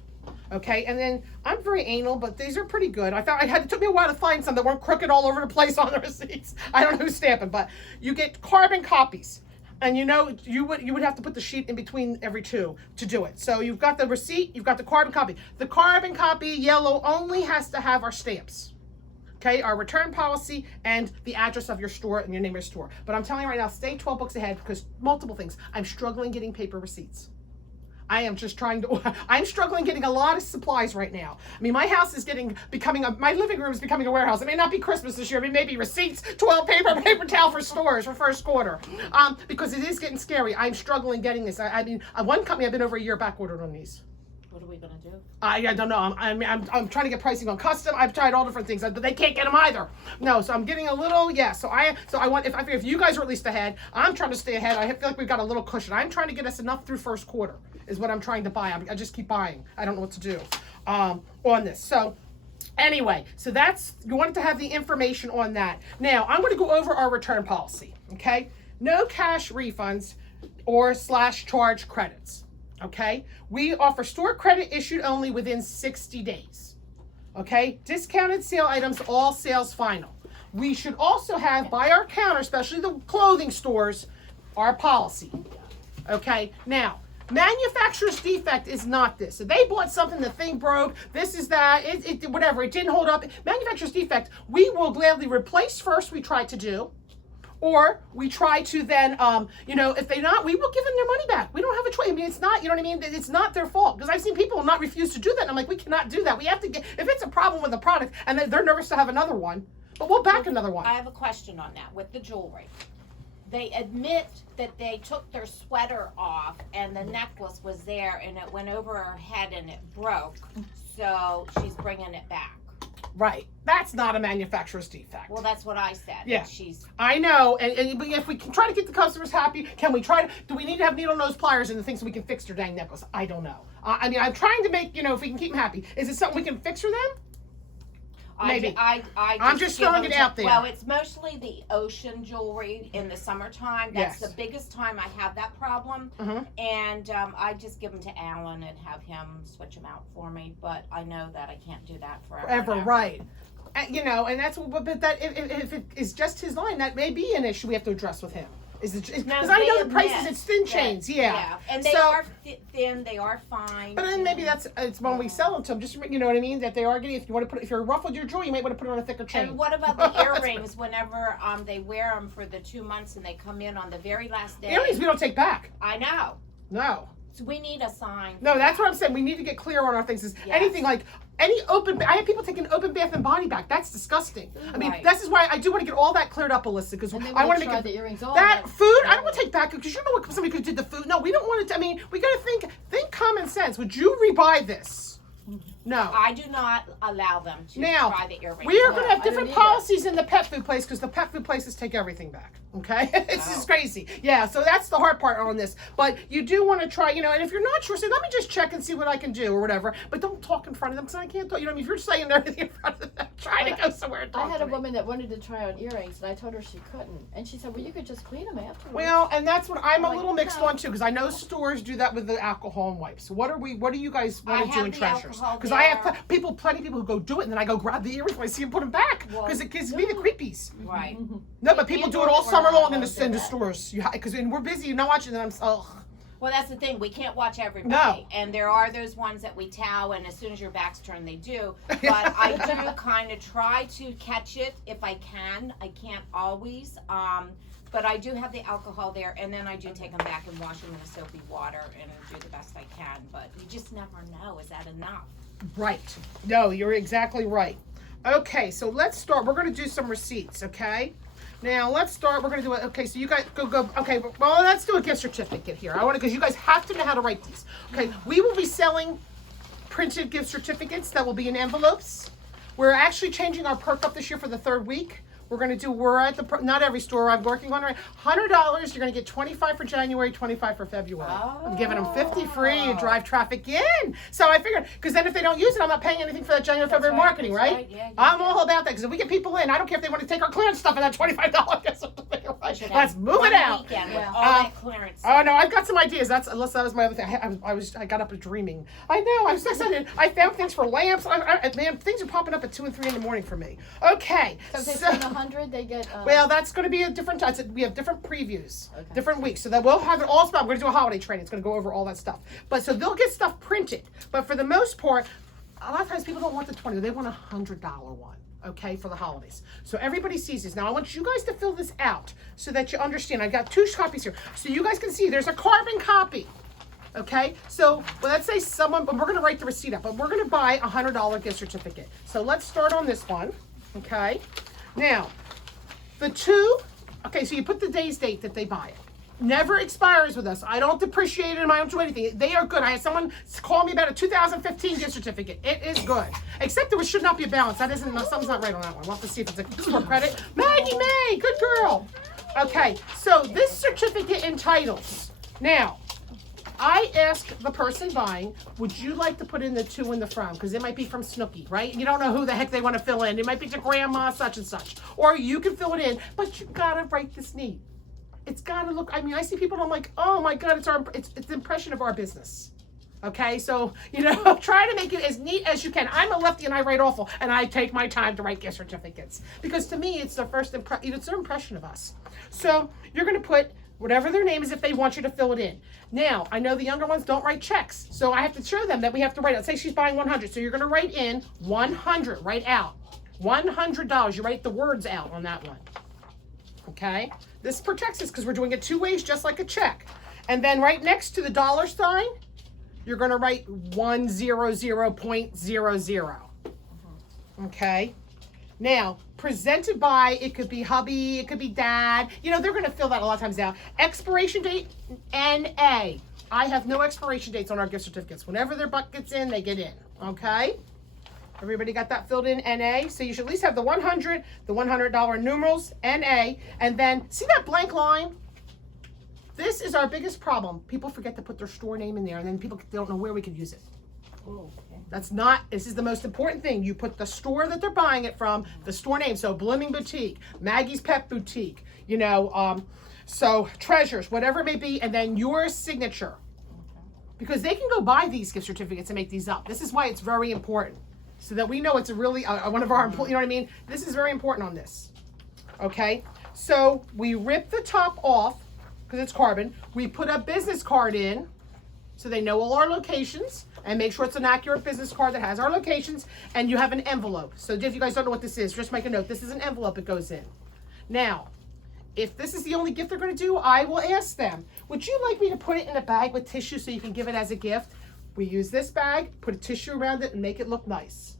Okay, and then I'm very anal, but these are pretty good. It took me a while to find some that weren't crooked all over the place on the receipts. I don't know who's stamping, but you get carbon copies. And you would have to put the sheet in between every 2 to do it. So you've got the receipt, you've got the carbon copy. The carbon copy, yellow, only has to have our stamps. Okay, our return policy and the address of your store and your name of your store. But I'm telling you right now, stay 12 books ahead, because multiple things. I'm struggling getting paper receipts. I'm struggling getting a lot of supplies right now. I mean, my house is my living room is becoming a warehouse. It may not be Christmas this year. It may be receipts, 12 paper towel for stores for first quarter. Because it is getting scary. I'm struggling getting this. I mean, one company I've been over a year back ordered on these. What are we gonna do? I don't know. I'm trying to get pricing on custom. I've tried all different things, but they can't get them either. No, so I'm getting a little, yeah. So I want, if you guys are at least ahead, I'm trying to stay ahead. I feel like we've got a little cushion. I'm trying to get us enough through first quarter is what I'm trying to buy. I just keep buying. I don't know what to do on this. So anyway, so you wanted to have the information on that. Now I'm going to go over our return policy. Okay, no cash refunds or /charge credits. Okay, we offer store credit issued only within 60 days. Okay, discounted sale items, all sales final. We should also have by our counter, especially the clothing stores, our policy. Okay, now, manufacturer's defect is not this. If they bought something, the thing broke, this is that, whatever, it didn't hold up. Manufacturer's defect, we will gladly replace first, we try to do. Or we try to then, if they're not, we will give them their money back. We don't have a choice. I mean, it's not, you know what I mean? It's not their fault. Because I've seen people not refuse to do that. And I'm like, we cannot do that. We have to if it's a problem with the product and they're nervous to have another one, but we'll back another one. I have a question on that with the jewelry. They admit that they took their sweater off and the necklace was there and it went over her head and it broke. So she's bringing it back. Right. That's not a manufacturer's defect. Well, that's what I said. Yeah. She's. I know. And if we can try to get the customers happy, do we need to have needle nose pliers and the things so we can fix their dang necklace? I don't know. I mean, I'm trying to make, if we can keep them happy. Is it something we can fix for them? Maybe. I'm just throwing it out there. Well, it's mostly the ocean jewelry in the summertime. That's Yes. the biggest time I have that problem. Mhm. And I just give them to Alan and have him switch them out for me. But I know that I can't do that forever. Ever, and ever. right. You know, and that's what, but that if it is just his line, that may be an issue we have to address with him. Because Now, I they know the prices, admit it's thin that- chains, yeah. And they So- are thin, they are fine. But then maybe it's when we sell them to them, just, you know what I mean? That they are getting, if you want to put, if you're ruffled your jewelry, you might want to put it on a thicker chain. And what about the earrings? Whenever they wear them for the 2 months and they come in on the very last day. Earrings we don't take back. I know. No. So we need a sign. No, that's what I'm saying. We need to get clear on our things. Is Yes. anything like any open? I have people taking open bath and body back. That's disgusting. I mean, Right. this is why I do want to get all that cleared up, Alyssa, because And then I want to try make the earrings on. that that's- food. I don't want to take back because you know what? Somebody could did the food. No, we don't want it. I mean, we got to think common sense. Would you rebuy this? No. I do not allow them to Now, try the earrings. We are No, going to have I different don't either. policies in the pet food place because the pet food places take everything back. Okay? It's Wow. just crazy. Yeah, so that's the hard part on this. But you do want to try, you know, and if you're not sure, say, let me just check and see what I can do or whatever. But don't talk in front of them because I can't talk. You know, if you're saying everything in front of them, try to go somewhere and talk I had to a me. woman that wanted to try on earrings, and I told her she couldn't. And she said, well, you could just clean them afterwards. Well, and that's what I'm a Like, little mixed no. on too, because I know stores do that with the alcohol and wipes. What do you guys want I to do have in the Treasures? alcohol Because I have there. plenty of people who go do it, and then I go grab the earrings when I see them put them back, Well, because it gives me the creepies. Right. No, but people You do know it all we're summer not long in allowed to the do that. stores. Because we're busy, you're not watching, and ugh. Well, that's the thing. We can't watch everybody. No. And there are those ones that we towel, and as soon as your back's turned, they do. But I do kind of try to catch it if I can. I can't always. But I do have the alcohol there, and then I do take them back and wash them in a soapy water and do the best I can. But you just never know. Is that enough? Right. No, you're exactly right. Okay, so let's start. We're going to do some receipts, okay? Now, let's start. We're going to do it. Okay, so you guys go. Okay, well, let's do a gift certificate here. I want to, because you guys have to know how to write these. Okay, we will be selling printed gift certificates that will be in envelopes. We're actually changing our perk up this year for the third week. We're at the, not every store, I'm working on it. $100, you're gonna get 25 for January, 25 for February. I'm giving them 50 free, you drive traffic in. So I figured, because then if they don't use it, I'm not paying anything for that January, February right, marketing, that's right? right, yeah, I'm all about that, because if we get people in, I don't care if they want to take our clearance stuff and that $25 gift certificate. Should Let's have move one it out. weekend with Yeah. all that clearance. Oh no, I've got some ideas. Unless that was my other thing. I got up dreaming. I know. I'm so excited. I found things for lamps. Man, things are popping up at 2 and 3 in the morning for me. Okay. So if they spend 100, they get. Well, that's going to be a different. We have different previews, Okay. different weeks, so that we'll have it all. I'm going to do a holiday training. It's going to go over all that stuff. But so they'll get stuff printed. But for the most part, a lot of times people don't want the 20. They want $100 one. Okay, for the holidays. So everybody sees this. Now I want you guys to fill this out so that you understand. I got 2 copies here. So you guys can see there's a carbon copy. Okay, so well, let's say someone, but we're gonna write the receipt up, but we're gonna buy a $100 gift certificate. So let's start on this one. Okay, now the 2, okay, so you put the day's date that they buy it. Never expires with us. I don't depreciate them. I don't do anything. They are good. I had someone call me about a 2015 gift certificate. It is good. Except there should not be a balance. That isn't, something's not right on that one. We'll have to see if it's a store credit. Maggie May, good girl. Okay, so this certificate entitles. Now, I ask the person buying, would you like to put in the 2 in the front? Because it might be from Snooki, right? You don't know who the heck they want to fill in. It might be to grandma such and such. Or you can fill it in, but you gotta write this neat. It's got to look, I mean, I see people and I'm like, oh my God, it's the impression of our business. Okay, so, you know, try to make it as neat as you can. I'm a lefty and I write awful, and I take my time to write gift certificates. Because to me, it's the first it's their impression of us. So you're going to put whatever their name is if they want you to fill it in. Now, I know the younger ones don't write checks, so I have to show them that we have to write out. Say she's buying 100, so you're going to write in 100, write out. $100, you write the words out on that one. Okay, this protects us because we're doing it 2 ways, just like a check. And then right next to the dollar sign, you're going to write 100.00. Okay. Now, presented by, it could be hubby, it could be dad. You know, they're going to fill that a lot of times out. Expiration date, NA. I have no expiration dates on our gift certificates. Whenever their buck gets in, they get in. Okay. Everybody got that filled in, NA? So you should at least have the 100, the $100 numerals, NA, and then, see that blank line? This is our biggest problem. People forget to put their store name in there, and then people don't know where we could use it. This is the most important thing. You put the store that they're buying it from, the store name. So Blooming Boutique, Maggie's Pet Boutique, so Treasures, whatever it may be, and then your signature. Because they can go buy these gift certificates and make these up. This is why it's very important. So that we know it's a really, one of our employees, you know what I mean? This is very important on this. Okay? So we rip the top off, because it's carbon. We put a business card in, so they know all our locations, and make sure it's an accurate business card that has our locations, and you have an envelope. So if you guys don't know what this is, just make a note. This is an envelope that goes in. Now, if this is the only gift they're going to do, I will ask them, would you like me to put it in a bag with tissue so you can give it as a gift? We use this bag, put a tissue around it, and make it look nice.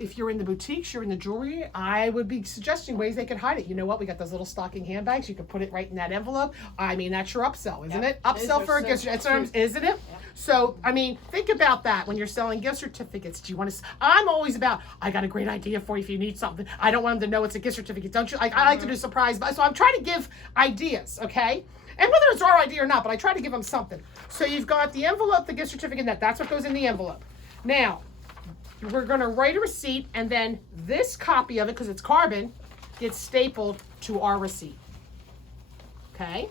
If you're in the boutiques, you're in the jewelry, I would be suggesting ways they could hide it. You know what? We got those little stocking handbags. You could put it right in that envelope. I mean, that's your upsell, isn't it? Upsell for a gift certificate, isn't it? Yep. So, I mean, think about that when you're selling gift certificates. Do you want to? I'm always about, I got a great idea for you if you need something. I don't want them to know it's a gift certificate. Don't you? I like to do surprise, so I'm trying to give ideas, okay? And whether it's our idea or not, but I try to give them something. So you've got the envelope, the gift certificate, that's what goes in the envelope. Now, we're going to write a receipt, and then this copy of it, because it's carbon, gets stapled to our receipt. Okay?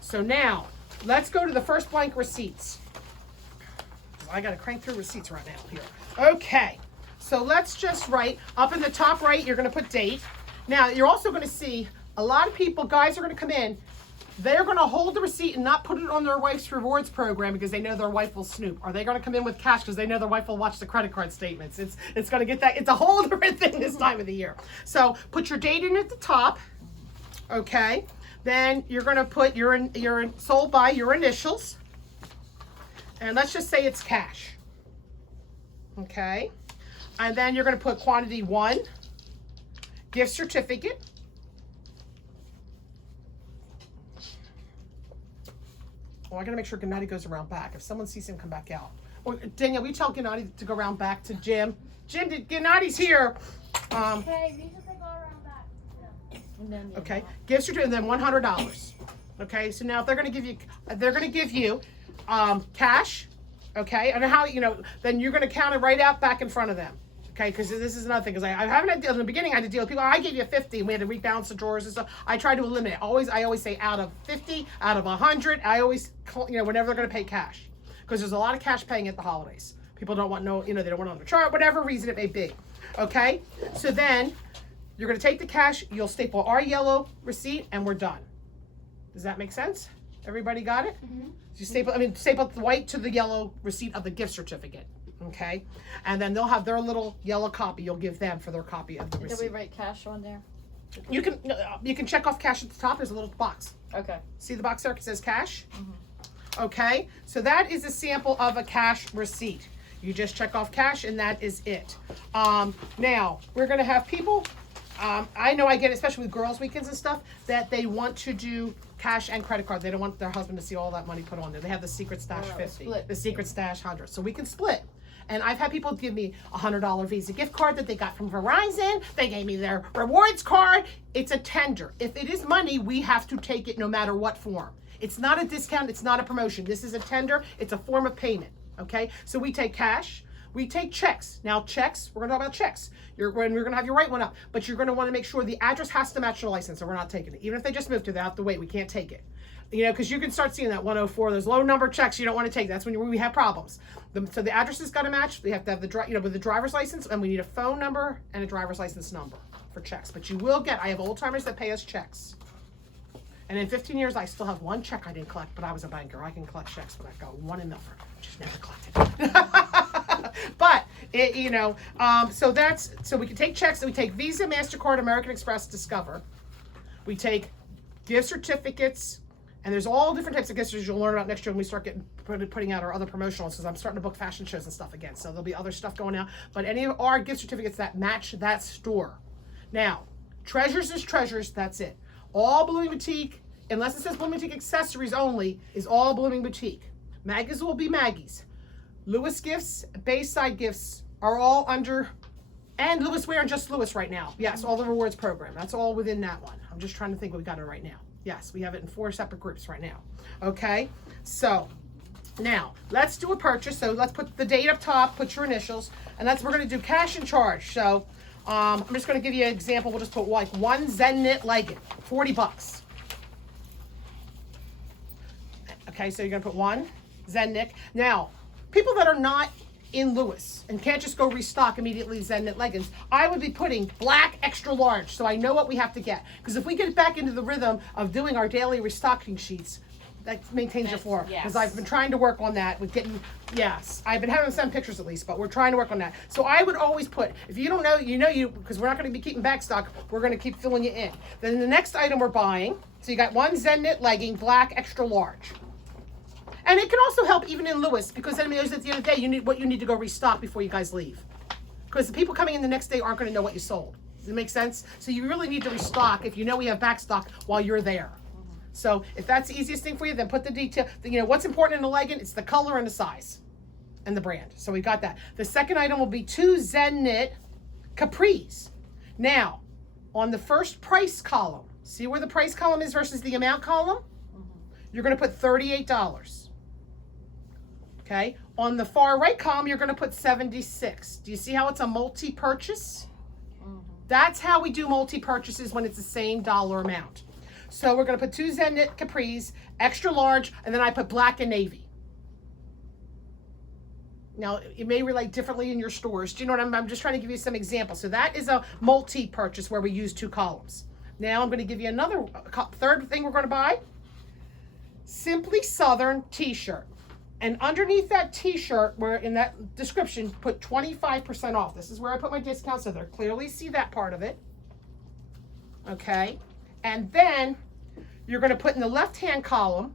So now, let's go to the first blank receipts. I got to crank through receipts right now here. Okay. So let's just write, up in the top right, you're going to put date. Now, you're also going to see a lot of people, guys are going to come in, they're going to hold the receipt and not put it on their wife's rewards program because they know their wife will snoop. Are they going to come in with cash because they know their wife will watch the credit card statements? It's going to get that. It's a whole different thing this time of the year. So put your date in at the top. Okay. Then you're going to put your sold by your initials. And let's just say it's cash. Okay. And then you're going to put quantity 1, gift certificate. Oh, I gotta make sure Gennady goes around back. If someone sees him come back out. Or Danielle, we tell Gennady to go around back to Jim. Jim, Gennady's here. Okay, you just go around back. Yeah. Okay, gift certificate, and then $100. Okay, so now if they're gonna give you cash. Okay, and how then you're gonna count it right out back in front of them. Okay, because this is another thing. Because I haven't had to deal in the beginning. I had to deal with people. I gave you 50, and we had to rebalance the drawers and stuff. I tried to eliminate. I always say out of 50, out of 100. I always, whenever they're going to pay cash, because there's a lot of cash paying at the holidays. People don't want they don't want it on the chart, whatever reason it may be. Okay, so then you're going to take the cash. You'll staple our yellow receipt, and we're done. Does that make sense? Everybody got it? Mm-hmm. You staple the white to the yellow receipt of the gift certificate. Okay, and then they'll have their little yellow copy. You'll give them for their copy of the receipt. Did we write cash on there? You can check off cash at the top. There's a little box. Okay. See the box there? It says cash. Mm-hmm. Okay, so that is a sample of a cash receipt. You just check off cash, and that is it. Now we're gonna have people. I know I get, especially with girls' weekends and stuff, that they want to do cash and credit card. They don't want their husband to see all that money put on there. They have the secret stash 50, the secret stash 100. So we can split. And I've had people give me a $100 Visa gift card that they got from Verizon. They gave me their rewards card. It's a tender. If it is money, we have to take it no matter what form. It's not a discount. It's not a promotion. This is a tender. It's a form of payment. Okay? So we take cash. We take checks. Now checks, we're going to talk about checks. We're going to have you write one up. But you're going to want to make sure the address has to match your license, or we're not taking it. Even if they just moved to, they have to wait. We can't take it. Because you can start seeing that 104, those low number checks you don't want to take. That's when we have problems. So the address has got to match. We have to have with the driver's license, and we need a phone number and a driver's license number for checks. But you will get, I have old timers that pay us checks. And in 15 years, I still have one check I didn't collect, but I was a banker. I can collect checks, but I've got one in number. Just never collected. But, so we can take checks, and we take Visa, MasterCard, American Express, Discover. We take gift certificates. And there's all different types of gift certificates you'll learn about next year when we start putting out our other promotionals, because I'm starting to book fashion shows and stuff again. So there'll be other stuff going out. But any of our gift certificates that match that store. Now, Treasures is Treasures. That's it. All Blooming Boutique, unless it says Blooming Boutique Accessories only, is all Blooming Boutique. Maggie's will be Maggie's. Lewis Gifts, Bayside Gifts are all under, and Lewis Wear and Just Lewis right now. Yes, all the rewards program. That's all within that one. I'm just trying to think what we got it right now. Yes, we have it in 4 separate groups right now. Okay, so Now, let's do a purchase. So let's put the date up top, put your initials, and we're going to do cash and charge. So I'm just going to give you an example. We'll just put like one Zen knit legging, $40. Okay, so you're going to put one Zen knit. Now, people that are not in Lewis and can't just go restock immediately Zen knit leggings, I would be putting black extra large so I know what we have to get. Because if we get back into the rhythm of doing our daily restocking sheets, that maintains your floor. Because I've been trying to work on that with getting, I've been having to send pictures at least, but we're trying to work on that. So I would always put, if you don't know, because we're not going to be keeping back stock, we're going to keep filling you in. Then the next item we're buying, so you got one Zen knit legging, black extra large. And it can also help even in Lewis, because at the end of the day, you need to go restock before you guys leave. Because the people coming in the next day aren't going to know what you sold. Does it make sense? So you really need to restock if you know we have back stock while you're there. So if that's the easiest thing for you, then put the detail. What's important in a legging? It's the color and the size and the brand. So we got that. The second item will be 2 Zen knit capris. Now, on the first price column, see where the price column is versus the amount column? You're going to put $38. Okay. On the far right column, you're going to put $76. Do you see how it's a multi-purchase? That's how we do multi-purchases when it's the same dollar amount. So we're going to put 2 Zen knit capris, extra large, and then I put black and navy. Now, it may relate differently in your stores. Do you know what I'm just trying to give you some examples. So that is a multi-purchase where we use 2 columns. Now I'm going to give you another third thing we're going to buy. Simply Southern t-shirt. And underneath that t-shirt, where in that description, put 25% off. This is where I put my discount, so they'll clearly see that part of it. Okay. And then you're going to put in the left-hand column,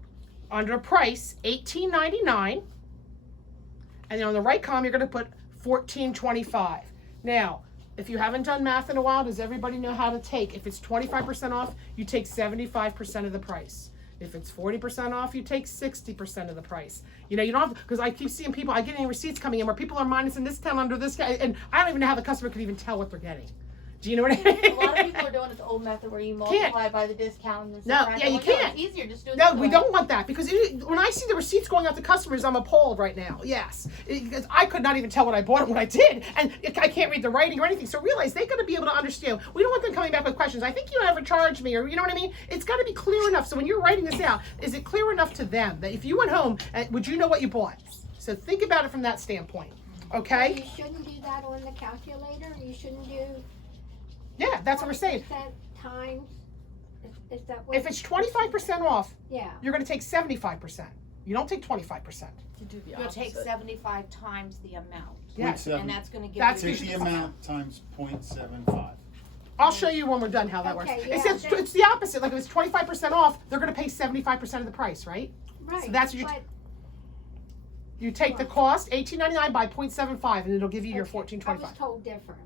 under price, $18.99. And then on the right column, you're going to put $14.25. Now, if you haven't done math in a while, does everybody know how to take? If it's 25% off, you take 75% of the price. If it's 40% off, you take 60% of the price. You don't have to, because I keep seeing people, I get any receipts coming in where people are minusing this town under this guy, and I don't even know how the customer could even tell what they're getting. Do you know what I mean? A lot of people are doing it the old method where you multiply by the discount. And No, you can't. It's easier, just do it. No, we don't want that, because when I see the receipts going out to customers, I'm appalled right now. Yes, because I could not even tell what I bought and what I did, and I can't read the writing or anything. So realize they got to be able to understand. We don't want them coming back with questions. I think you never charged me, or you know what I mean. It's got to be clear enough. So when you're writing this out, is it clear enough to them that if you went home, would you know what you bought? So think about it from that standpoint. Okay. You shouldn't do that on the calculator. You shouldn't do. Yeah, that's what we're saying. Times. Is that what? If it's 25% off, Yeah. you're going to take 75%. You don't take 25%. You do the You'll take opposite. 75 times the amount. Yes. And that's going to give That's you Take the amount times 0.75. I'll show you when we're done how that works. Okay, It's the opposite. Like if it's 25% off, they're going to pay 75% of the price, right? Right. So that's what but you take the cost, $18.99 by 0.75, and it'll give you your I was $14.25. told different.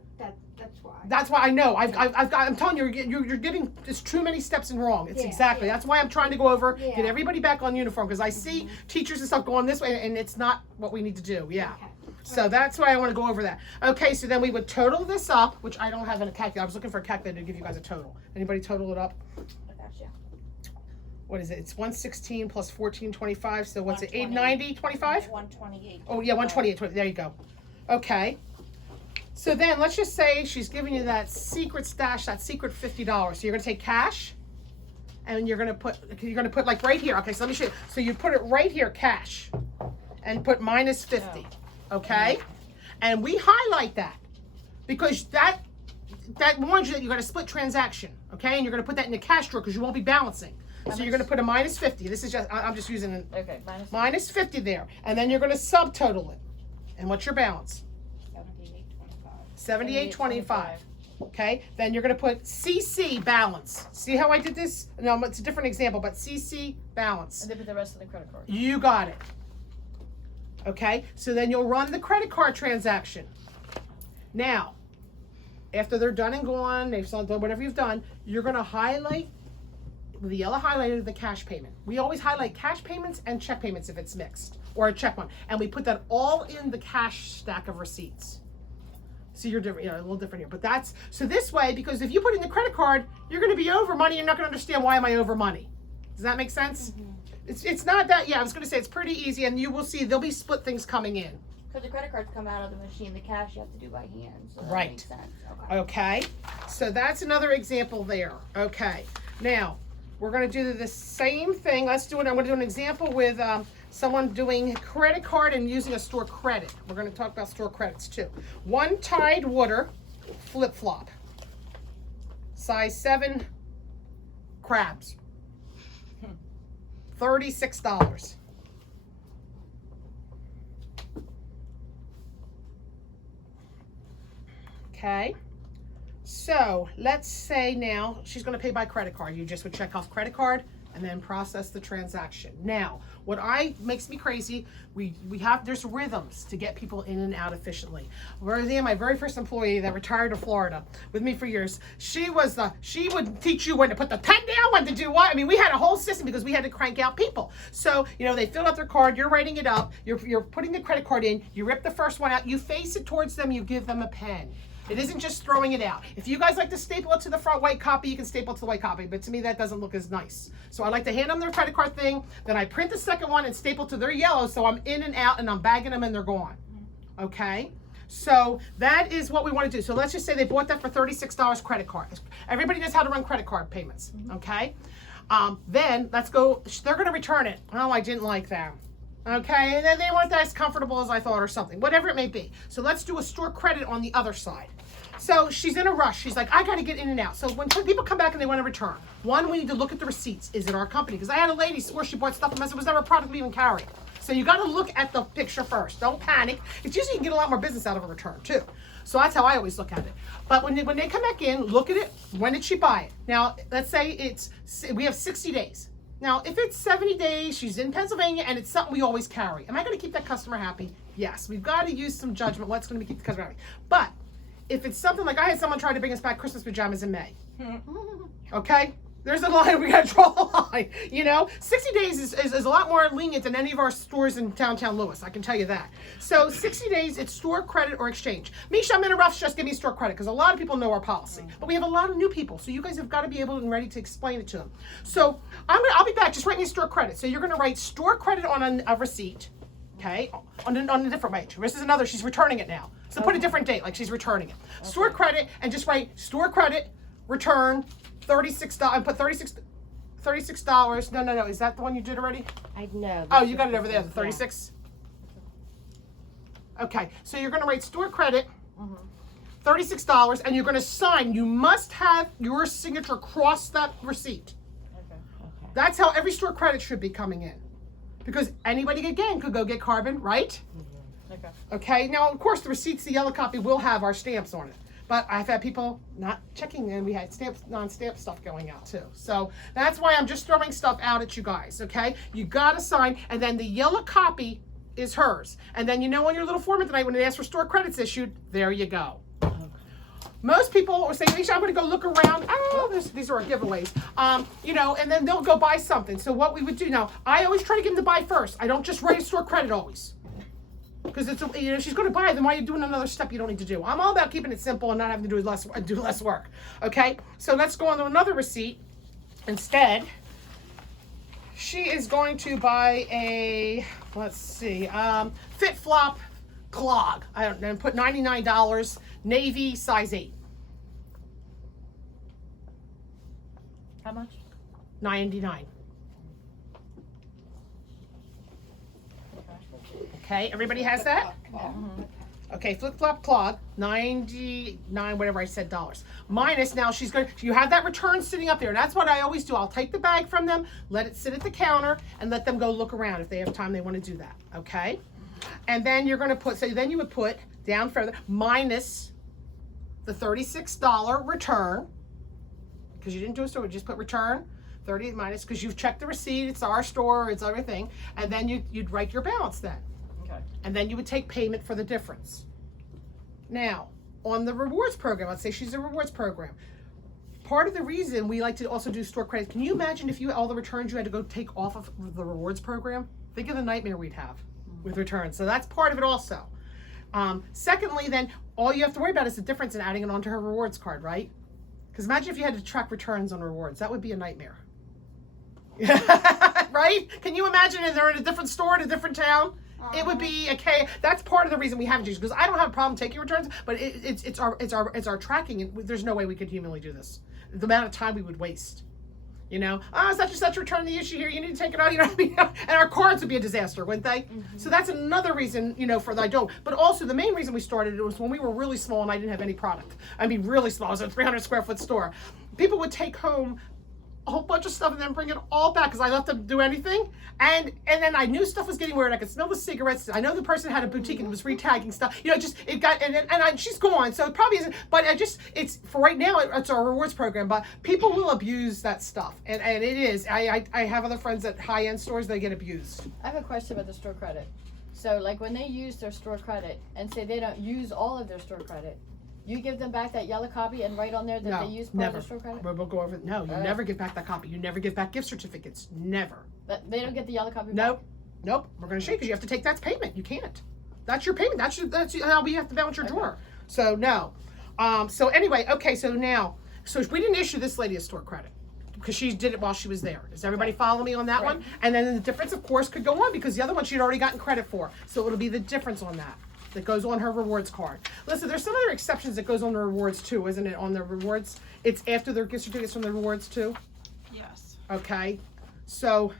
That's why. That's why I know. I'm telling you, you're getting there's too many steps and wrong. It's Yeah, exactly. yeah. That's why I'm trying to go over, get Yeah. everybody back on uniform, because I see teachers and stuff going this way, and it's not what we need to do. Yeah. Okay. So that's why I want to go over that. Okay, so then we would total this up, which I don't have in a calculator. I was looking for a calculator to give you guys a total. Anybody total it up? What is it? It's 116 plus 1425. So what's it? 890, 25? 128. Oh yeah, 128. There you go. Okay. So then let's just say she's giving you that secret stash, that secret $50. So you're gonna take cash, and you're gonna put like right here. Okay, so let me show you. So you put it right here, cash, and put minus 50. Okay, and we highlight that because that warns you that you're gonna split transaction. Okay, and you're gonna put that in the cash drawer because you won't be balancing. So you're gonna put a minus 50. This is just I'm just using an Okay, minus 50 there, and then you're gonna subtotal it. And what's your balance? 78.25. Okay, then you're going to put CC balance. See how I did this? No, it's a different example, but CC balance. And then put the rest of the credit card. You got it. Okay, so then you'll run the credit card transaction. Now, after they're done and gone, they've done whatever you've done, you're going to highlight with the yellow highlighter the cash payment. We always highlight cash payments and check payments if it's mixed, or a check one, and we put that all in the cash stack of receipts. So you're different, a little different here. But that's, so this way, because if you put in the credit card, you're going to be over money. You're not going to understand why am I over money. Does that make sense? It's not that, yeah, I was going to say it's pretty easy, and you will see there'll be split things coming in. Because the credit cards come out of the machine, the cash you have to do by hand. So that Right. makes sense. Okay. Okay, so that's another example there. Okay, now we're going to do the same thing. Let's do it. I'm going to do an example with someone doing credit card and using a store credit. We're going to talk about store credits too. One Tide Water flip flop, size 7 crabs, $36. Okay, so let's say now she's going to pay by credit card. You just would check off credit card and then process the transaction. Now, what makes me crazy, there's rhythms to get people in and out efficiently. Roseanne, my very first employee that retired to Florida with me for years, she would teach you when to put the pen down, when to do what. I mean, we had a whole system because we had to crank out people. So, they filled out their card, you're writing it up, you're putting the credit card in, you rip the first one out, you face it towards them, you give them a pen. It isn't just throwing it out. If you guys like to staple it to the front white copy, you can staple it to the white copy, but to me that doesn't look as nice. So I like to hand them their credit card thing, then I print the second one and staple to their yellow, so I'm in and out and I'm bagging them and they're gone. Okay? So that is what we want to do. So let's just say they bought that for $36 credit card. Everybody knows how to run credit card payments. Okay? Then let's go, they're going to return it. Oh, I didn't like that. Okay, and then they weren't as comfortable as I thought or something, whatever it may be. So let's do a store credit on the other side. So she's in a rush. She's like, I got to get in and out. So when people come back and they want to return, one, we need to look at the receipts. Is it our company? Because I had a lady swear she bought stuff from us. It was never a product we even carried. So you got to look at the picture first. Don't panic. It's usually you can get a lot more business out of a return too. So that's how I always look at it. But when they come back in, look at it. When did she buy it? Now, let's say we have 60 days. Now, if it's 70 days, she's in Pennsylvania, and it's something we always carry. Am I going to keep that customer happy? Yes. We've got to use some judgment. What's going to keep the customer happy? But if it's something like I had someone try to bring us back Christmas pajamas in May. Okay? There's a line. We got to draw a line. 60 days is a lot more lenient than any of our stores in downtown Lewis. I can tell you that. So 60 days, it's store credit or exchange. Misha, I'm in a rush. Just give me store credit because a lot of people know our policy. But we have a lot of new people. So you guys have got to be able and ready to explain it to them. So I'll be back. Just write me store credit. So you're going to write store credit on a receipt. Okay? On a different page. This is another. She's returning it now. So put a different date like she's returning it. Okay. Store credit and just write store credit, return, $36, and put $36. No. Is that the one you did already? I know. Oh, you got it over there, the 36? Okay, so you're going to write store credit, $36, and you're going to sign. You must have your signature across that receipt. Okay. That's how every store credit should be coming in. Because anybody, again, could go get carbon, right? Okay. Okay, now, of course, the receipts, the yellow copy, will have our stamps on it. But I've had people not checking, and we had non-stamped stuff going out too. So that's why I'm just throwing stuff out at you guys, okay? You gotta sign, and then the yellow copy is hers. And then on your little form tonight, when they ask for store credits issued, there you go. Most people will say, Misha, I'm gonna go look around. Oh, these are our giveaways. And then they'll go buy something. So what we would do now, I always try to get them to buy first. I don't just write store credit always. Because it's she's going to buy them. Why are you doing another step you don't need to do? I'm all about keeping it simple and not having to do less work. Okay, so let's go on to another receipt. Instead, she is going to buy a Fit Flop clog. I don't know. Put $99. Navy size 8. How much? $99. Okay, everybody has that? Okay, flip-flop clog, $99, whatever I said, dollars. Minus, now you have that return sitting up there, and that's what I always do. I'll take the bag from them, let it sit at the counter, and let them go look around if they have time they want to do that, okay? And then you're going to then you would put down further, minus the $36 return, because you didn't do a store, just put return, 30 minus, because you've checked the receipt, it's our store, it's everything, and then you'd write your balance then. And then you would take payment for the difference. Now, on the rewards program, let's say she's a rewards program. Part of the reason we like to also do store credit, can you imagine if all the returns you had to go take off of the rewards program? Think of the nightmare we'd have with returns. So that's part of it also. Secondly, then, all you have to worry about is the difference in adding it onto her rewards card, right? Because imagine if you had to track returns on rewards. That would be a nightmare. Right? right? Can you imagine if they're in a different store in a different town? It would be okay. That's part of the reason we haven't used, because I don't have a problem taking returns, but it's our tracking, and there's no way we could humanly do this. The amount of time we would waste. You know, such return the issue here. You need to take it out. You know what I mean? And our cards would be a disaster, wouldn't they? So that's another reason, you know, for the I don't. But also the main reason we started it was when we were really small and I didn't have any product. I mean, really small. It was a 300 square foot store. People would take home a whole bunch of stuff and then bring it all back because I let them do anything. And then I knew stuff was getting weird. I could smell the cigarettes. I know the person had a boutique and was retagging stuff. You know, she's gone, so it probably isn't. But it's for right now. It's our rewards program. But people will abuse that stuff, and it is. I have other friends at high end stores. They get abused. I have a question about the store credit. So like when they use their store credit and say they don't use all of their store credit, you give them back that yellow copy and write on there that they use part of their store credit? We'll go over. No, you never give back that copy. You never give back gift certificates. Never. But they don't get the yellow copy Nope. back? Nope. We're going to show you because you have to take that's payment. You can't. That's your payment. That's how we have to balance your drawer. So no. So anyway, okay. So we didn't issue this lady a store credit because she did it while she was there. Does everybody follow me on that one? And then the difference, of course, could go on because the other one she'd already gotten credit for. So it'll be the difference on that goes on her rewards card. Listen, there's some other exceptions that goes on the rewards too, isn't it? On the rewards, it's after their gift certificates from the rewards too. Yes. Okay, so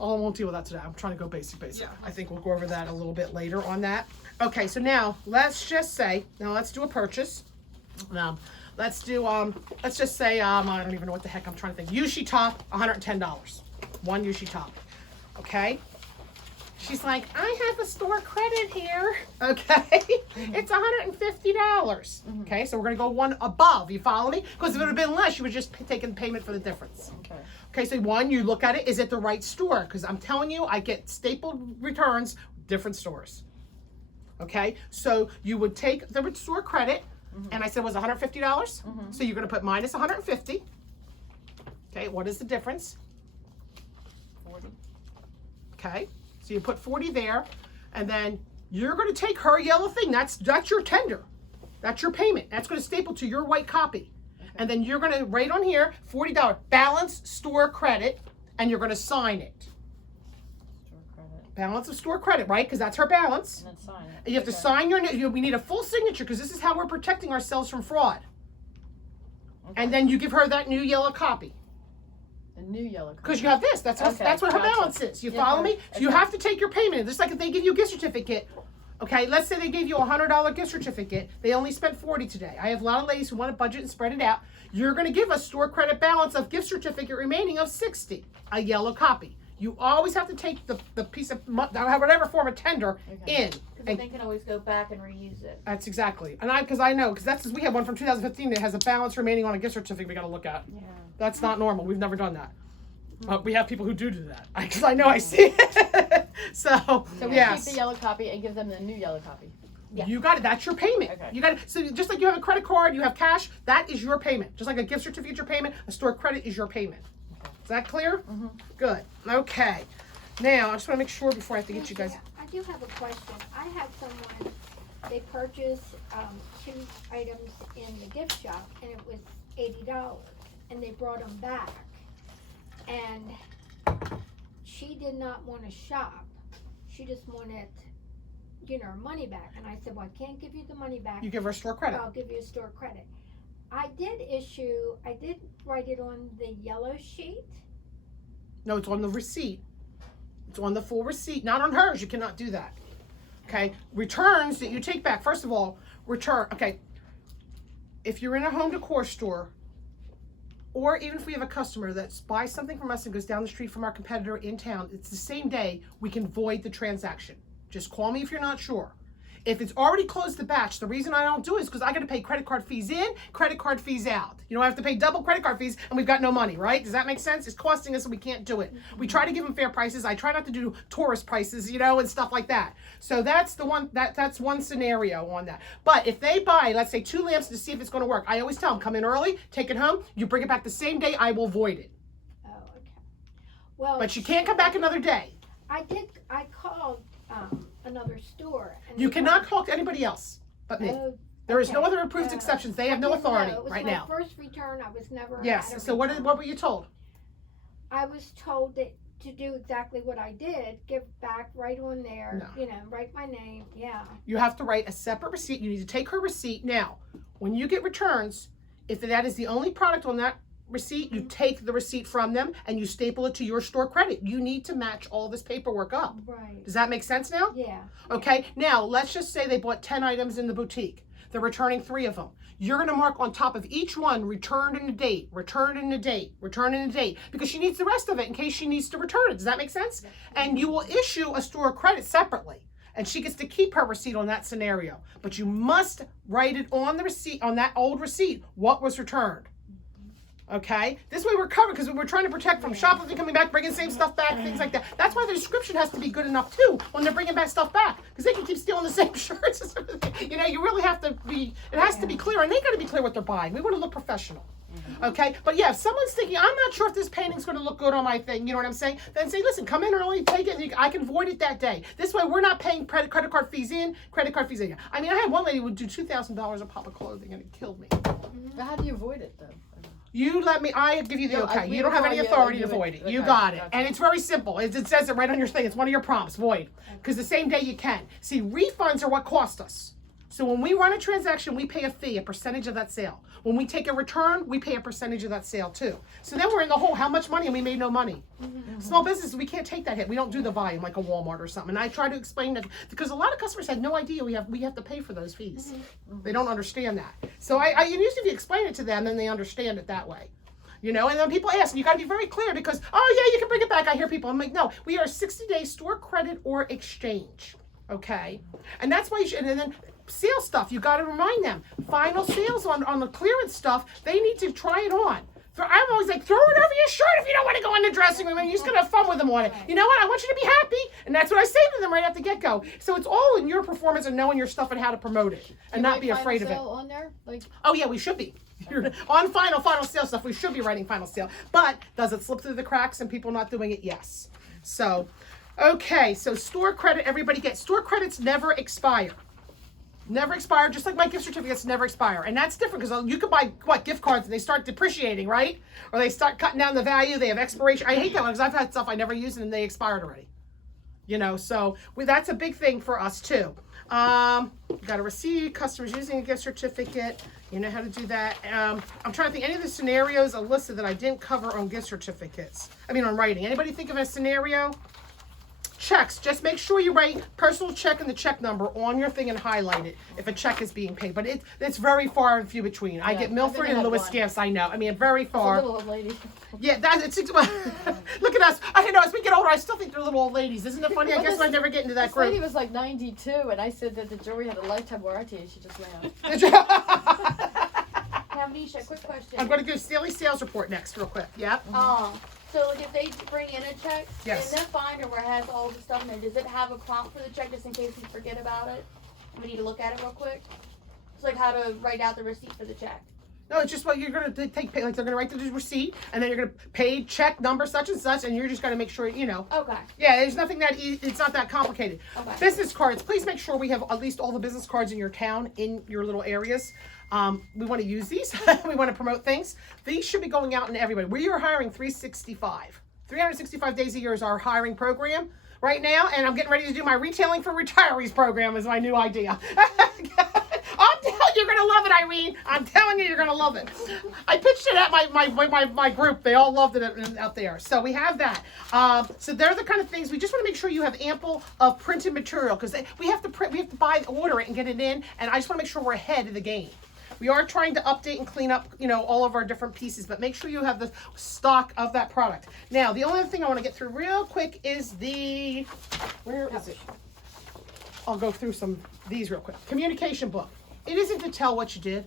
I won't deal with that today. I'm trying to go basic. Yeah. I think we'll go over that a little bit later on that. Okay, so now let's just say let's do a purchase. Let's just say I don't even know what the heck I'm trying to think. Yushi top, $110. One Yushi top. Okay. She's like, I have a store credit here. Okay. It's $150. Okay, so we're going to go one above. You follow me? Because if it would have been less, you would just taken payment for the difference. Okay, so one, you look at it, is it the right store? Because I'm telling you, I get stapled returns, different stores. Okay, so you would take the store credit, and I said it was $150. So you're going to put minus $150. Okay, what is the difference? 40. Okay. So you put 40 there, and then you're going to take her yellow thing. That's your tender. That's your payment. That's going to staple to your white copy. And then you're going to write on here, $40, balance store credit, and you're going to sign it. Store credit. Balance of store credit, right? Because that's her balance. And then sign it. You have to sign we need a full signature because this is how we're protecting ourselves from fraud. And then you give her that new yellow copy. A new yellow card. Because you have this. That's what her balance is. You follow me? So you have to take your payment. Just like if they give you a gift certificate. Okay, let's say they gave you a $100 gift certificate. They only spent $40 today. I have a lot of ladies who want to budget and spread it out. You're going to give a store credit balance of gift certificate remaining of $60, a yellow copy. You always have to take the piece of whatever form of tender in. Because they can always go back and reuse it. That's exactly. And we have one from 2015 that has a balance remaining on a gift certificate we got to look at. Yeah. That's not normal. We've never done that. We have people who do that. Because I know I see it. So we yes. keep the yellow copy and give them the new yellow copy. Yeah. You got it. That's your payment. Okay. You got it. So just like you have a credit card, you have cash, that is your payment. Just like a gift certificate is your payment, a store credit is your payment. Is that clear? Good. Okay. Now, I just want to make sure before I have to get you guys. I do have a question. I had someone, they purchased 2 items in the gift shop and it was $80 and they brought them back. And she did not want to shop. She just wanted, her money back. And I said, well, I can't give you the money back. You give her a store credit. I'll give you a store credit. I did write it on the yellow sheet. No, it's on the receipt. It's on the full receipt, not on hers. You cannot do that. Okay. Returns that you take back. First of all, okay. If you're in a home decor store, or even if we have a customer that buys something from us and goes down the street from our competitor in town, it's the same day we can void the transaction. Just call me if you're not sure. If it's already closed the batch, the reason I don't do it is because I got to pay credit card fees in, credit card fees out. I have to pay double credit card fees and we've got no money, right? Does that make sense? It's costing us and we can't do it. We try to give them fair prices. I try not to do tourist prices, and stuff like that. So that's the one, that's one scenario on that. But if they buy, let's say 2 lamps to see if it's going to work, I always tell them, come in early, take it home, you bring it back the same day, I will void it. Oh, okay. Well, But you can't come back another day. I called another store. And You they cannot talk to anybody else but me. Oh, There is no okay. other approved exceptions. They have no I didn't know. authority It was right my now. first return. I was never. Yes. at a So return. what were you told? I was told that to do exactly what I did, give back right on there, No. you know, write my name, yeah. You have to write a separate receipt. You need to take her receipt. Now, when you get returns, if that is the only product on that receipt, you take the receipt from them and you staple it to your store credit. You need to match all this paperwork up. Right. Does that make sense now? Yeah. Okay, now let's just say they bought 10 items in the boutique. They're returning 3 of them. You're gonna mark on top of each one, returned in a date, returned in a date, returned in a date, because she needs the rest of it in case she needs to return it. Does that make sense? And you will issue a store credit separately. And she gets to keep her receipt on that scenario. But you must write it on the receipt, on that old receipt, what was returned. Okay? This way we're covered because we're trying to protect from shoplifting coming back, bringing the same stuff back, things like that. That's why the description has to be good enough too when they're bringing back stuff back, because they can keep stealing the same shirts and everything. You know, you really have to be, it has to be clear, and they got to be clear what they're buying. We want to look professional. Okay, but yeah, if someone's thinking, I'm not sure if this painting's going to look good on my thing, you know what I'm saying? Then say, listen, come in early, take it, and I can void it that day. This way, we're not paying credit card fees in, credit card fees in. I mean, I had one lady who would do $2,000 a pop of clothing, and it killed me. But how do you avoid it though? You let me, I give you the No, okay. we You don't have any require you- authority you to would- void it. You okay, got it. gotcha. And it's very simple. It says it right on your thing. It's one of your prompts, void. Because the same day you can. See, refunds are what cost us. So when we run a transaction, we pay a fee, a percentage of that sale. When we take a return, we pay a percentage of that sale too. So then we're in the hole, how much money? And we made no money. Small businesses, we can't take that hit. We don't do the volume like a Walmart or something. And I try to explain that because a lot of customers had no idea we have to pay for those fees. They don't understand that. So I usually if you explain it to them, then they understand it that way. You know, and then people ask, and you got to be very clear because, oh yeah, you can bring it back. I hear people. I'm like, no, we are 60-day store credit or exchange. Okay, and that's why you should. And then sale stuff, you got to remind them. Final sales on the clearance stuff, they need to try it on. I'm always like, throw it over your shirt if you don't want to go in the dressing room and you're just going to have fun with them on it. You know what? I want you to be happy. And that's what I say to them right at the get-go. So it's all in your performance and knowing your stuff and how to promote it and not be afraid of it. On there? Like, oh, yeah, we should be. On final sale stuff, we should be writing final sale. But does it slip through the cracks and people not doing it? Yes. So, okay. So store credit, everybody gets. Store credits never expire. Never expire, just like my gift certificates never expire. And that's different because you can buy, gift cards and they start depreciating, right? Or they start cutting down the value, they have expiration. I hate that one because I've had stuff I never used and they expired already. You know, so that's a big thing for us too. Got a receipt, customers using a gift certificate. You know how to do that. I'm trying to think, any of the scenarios, Alyssa, that I didn't cover on gift certificates. I mean, on writing. Anybody think of a scenario? Checks, just make sure you write personal check and the check number on your thing and highlight it if a check is being paid. But it's very far and few between. I get Milford and Lewis Scamps, I know. I mean, very far. little old lady. Yeah, it's look at us. I know as we get older, I still think they're little old ladies. Isn't it funny? I guess I never get into that This group. lady was like 92, and I said that the jewelry had a lifetime warranty, and she just laughed. Now, Nisha, quick question. I'm going to do daily sales report next, real quick. Yep. So like if they bring in a check, Yes. in that binder where it has all the stuff in there, does it have a prompt for the check just in case we forget about it? We need to look at it real quick. It's like how to write out the receipt for the check. No, it's just what you're going to take. Like they're going to write the receipt, and then you're going to pay check number such and such, and you're just going to make sure, you know. Okay. Yeah, there's nothing that it's not that complicated. Okay. Business cards, please make sure we have at least all the business cards in your town, in your little areas. We want to use these. We want to promote things. These should be going out in everybody. We are hiring 365 days a year is our hiring program right now, and I'm getting ready to do my retailing for retirees program is my new idea. I'm telling you, you're gonna love it, Irene. I'm telling you, you're gonna love it. I pitched it at my group. They all loved it out there. So we have that. So they're the kind of things we just want to make sure you have ample of printed material because we have to print, we have to order it and get it in, and I just want to make sure we're ahead of the game. We are trying to update and clean up, you know, all of our different pieces, but make sure you have the stock of that product. Now, the only other thing I want to get through real quick is where is it? I'll go through these real quick. Communication book. It isn't to tell what you did.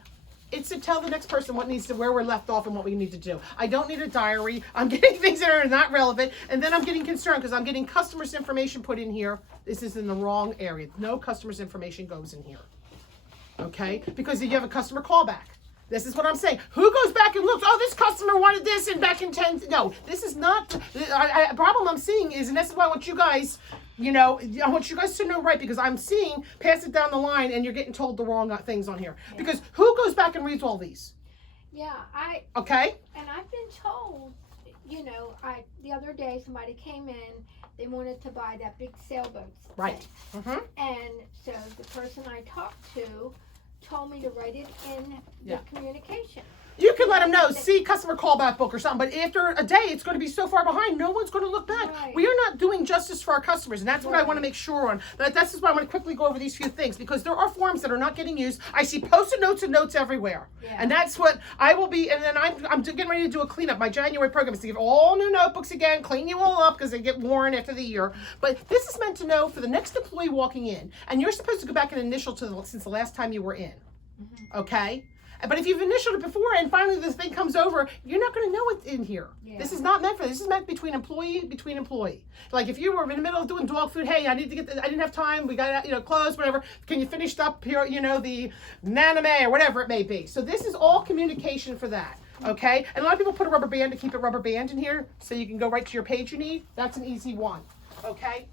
It's to tell the next person where we're left off and what we need to do. I don't need a diary. I'm getting things that are not relevant, and then I'm getting concerned because I'm getting customers' information put in here. This is in the wrong area. No customers' information goes in here. Okay, because if you have a customer callback, this is what I'm saying. Who goes back and looks? Oh, this customer wanted this and back in 10. No, this is not. The problem I'm seeing is, and this is why I want you guys, you know, I want you guys to know right because I'm seeing pass it down the line and you're getting told the wrong things on here. Yeah. Because who goes back and reads all these? Yeah, Okay. And I've been told you know, the other day somebody came in, they wanted to buy that big sailboat Right. thing. Mm-hmm. And so the person I talked to told me to write it in the communication. You can let them know, see customer callback book or something, but after a day, it's going to be so far behind, no one's going to look back. Right. We are not doing justice for our customers, and that's what I want to make sure on. That's just why I want to quickly go over these few things, because there are forms that are not getting used. I see post-it notes and notes everywhere. Yeah. And that's what I will be, and then I'm getting ready to do a cleanup. My January program is to give all new notebooks again, clean you all up, because they get worn after the year. But this is meant to know for the next employee walking in, and you're supposed to go back and initial since the last time you were in. Okay? But if you've initialed it before and finally this thing comes over, you're not going to know what's in here. Yeah. This is not meant for this. This is meant between employee. Like if you were in the middle of doing dog food, hey, I need to get I didn't have time. We got clothes, whatever. Can you finish up here? The naname or whatever it may be. So this is all communication for that. Okay. And a lot of people put a rubber band to keep it rubber band in here, so you can go right to your page you need. That's an easy one. Okay.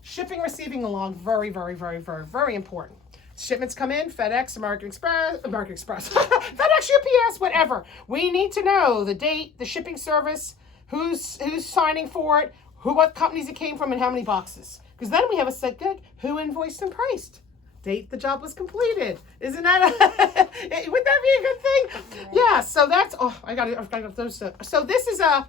Shipping, receiving along, very, very, very, very, very important. Shipments come in, FedEx, American Express, FedEx, UPS, whatever. We need to know the date, the shipping service, who's signing for it, what companies it came from, and how many boxes. Because then we have a set good, who invoiced and priced. Date the job was completed. Isn't that would that be a good thing? Yeah, so that's, I got those. So this is I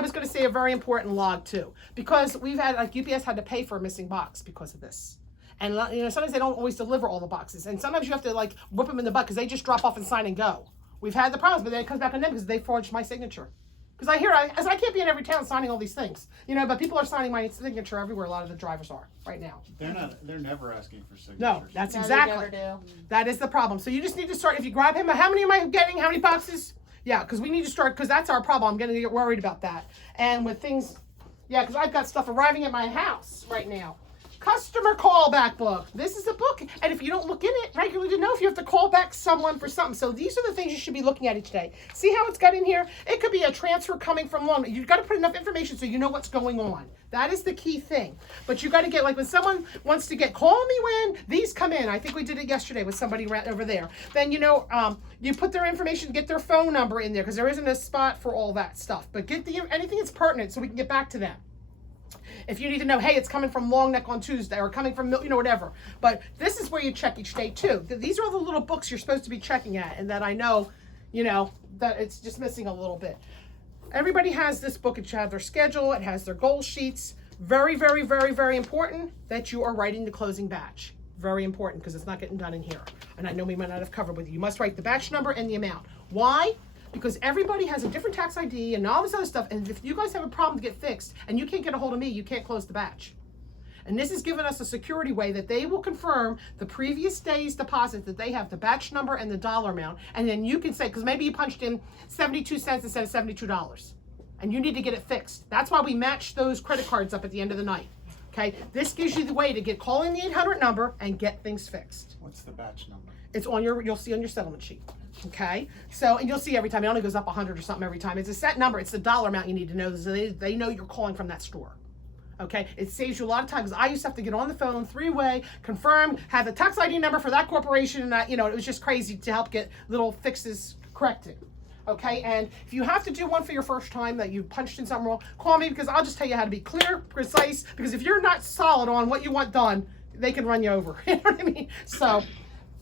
was going to say a very important log too, because we've had, like UPS had to pay for a missing box because of this. And sometimes they don't always deliver all the boxes. And sometimes you have to whip them in the butt because they just drop off and sign and go. We've had the problems, but then it comes back on them because they forged my signature. Because I can't be in every town signing all these things. But people are signing my signature everywhere. A lot of the drivers are right now. They're never asking for signatures. No, that's exactly. They never do. That is the problem. So you just need to start. If you grab him, how many am I getting? How many boxes? Yeah, because we need to start, because that's our problem. I'm going to get worried about that. And with things, because I've got stuff arriving at my house right now. Customer callback book. This is a book, and if you don't look in it regularly to know if you have to call back someone for something. So these are the things you should be looking at each day. See how it's got in here? It could be a transfer coming from long. You've got to put enough information so you know what's going on. That is the key thing. But you got to get, when someone wants to call me when these come in. I think we did it yesterday with somebody right over there. Then, you put their information, get their phone number in there, because there isn't a spot for all that stuff. But get anything that's pertinent so we can get back to them. If you need to know, hey, it's coming from Long Neck on Tuesday or coming from, whatever. But this is where you check each day too. These are all the little books you're supposed to be checking at, and that I know, that it's just missing a little bit. Everybody has this book. It has their schedule. It has their goal sheets. Very, very, very, very important that you are writing the closing batch. Very important, because it's not getting done in here. And I know we might not have covered with you. You must write the batch number and the amount. Why? Because everybody has a different tax ID and all this other stuff. And if you guys have a problem to get fixed and you can't get a hold of me, you can't close the batch. And this has given us a security way that they will confirm the previous day's deposit, that they have the batch number and the dollar amount. And then you can say, because maybe you punched in 72 cents instead of $72. And you need to get it fixed. That's why we match those credit cards up at the end of the night. Okay? This gives you the way to calling the 800 number and get things fixed. What's the batch number? It's on you'll see on your settlement sheet. Okay, so, and you'll see every time, it only goes up 100 or something every time. It's a set number. It's the dollar amount you need to know, so they know you're calling from that store. Okay, it saves you a lot of time, because I used to have to get on the phone, three-way, confirm, have the tax ID number for that corporation, and that, it was just crazy to help get little fixes corrected. Okay, and if you have to do one for your first time that you punched in something wrong, call me, because I'll just tell you how to be clear, precise, because if you're not solid on what you want done, they can run you over. You know what I mean? So,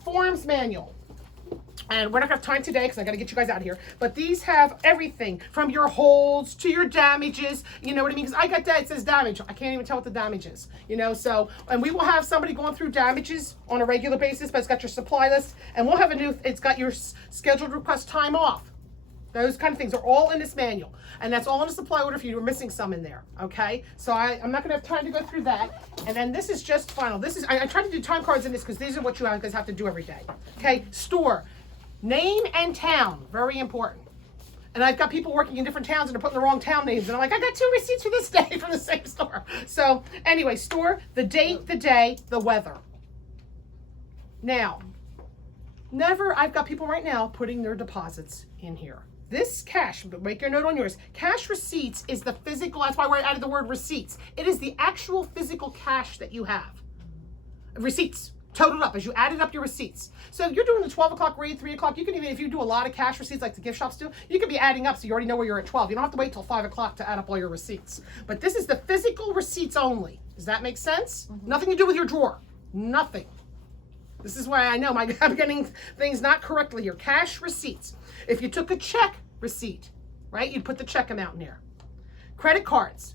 forms manual. And we're not going to have time today because I got to get you guys out of here. But these have everything from your holds to your damages. You know what I mean? Because I got that. It says damage. I can't even tell what the damage is. So, and we will have somebody going through damages on a regular basis, but it's got your supply list. And we'll have it's got your scheduled request time off. Those kind of things are all in this manual. And that's all in a supply order if you were missing some in there. Okay? So I'm not going to have time to go through that. And then this is just final. I tried to do time cards in this because these are what you guys have to do every day. Okay? Store. Name and town, very important. And I've got people working in different towns and they're putting the wrong town names. And I'm like, I got 2 receipts for this day from the same store. So anyway, store, the date, the day, the weather. Now, I've got people right now putting their deposits in here. This cash, make your note on yours. Cash receipts is the physical, that's why I added the word receipts. It is the actual physical cash that you have. Receipts. totaled up as you added up your receipts. So if you're doing the 12 o'clock read, 3 o'clock, you can even, if you do a lot of cash receipts like the gift shops do, you can be adding up so you already know where you're at 12. You don't have to wait till 5 o'clock to add up all your receipts. But this is the physical receipts only. Does that make sense? Nothing to do with your drawer. Nothing. This is why I know I'm getting things not correctly here. Cash receipts. If you took a check receipt, right, you'd put the check amount in there. Credit cards.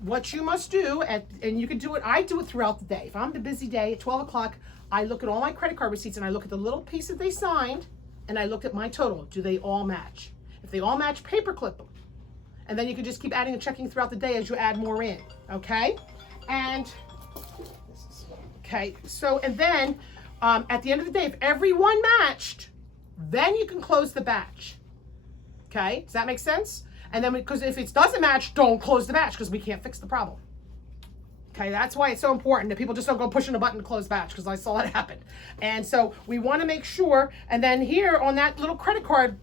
What you must do, and you can do it, I do it throughout the day. If I'm the busy day at 12 o'clock, I look at all my credit card receipts and I look at the little piece that they signed and I look at my total. Do they all match? If they all match, paperclip them. And then you can just keep adding and checking throughout the day as you add more in, okay? And, okay, so, and then at the end of the day, if everyone matched, then you can close the batch, okay? Does that make sense? And then, because if it doesn't match, don't close the batch because we can't fix the problem. Okay, that's why it's so important that people just don't go pushing a button to close batch, because I saw that happen. And so we want to make sure, and then here on that little credit card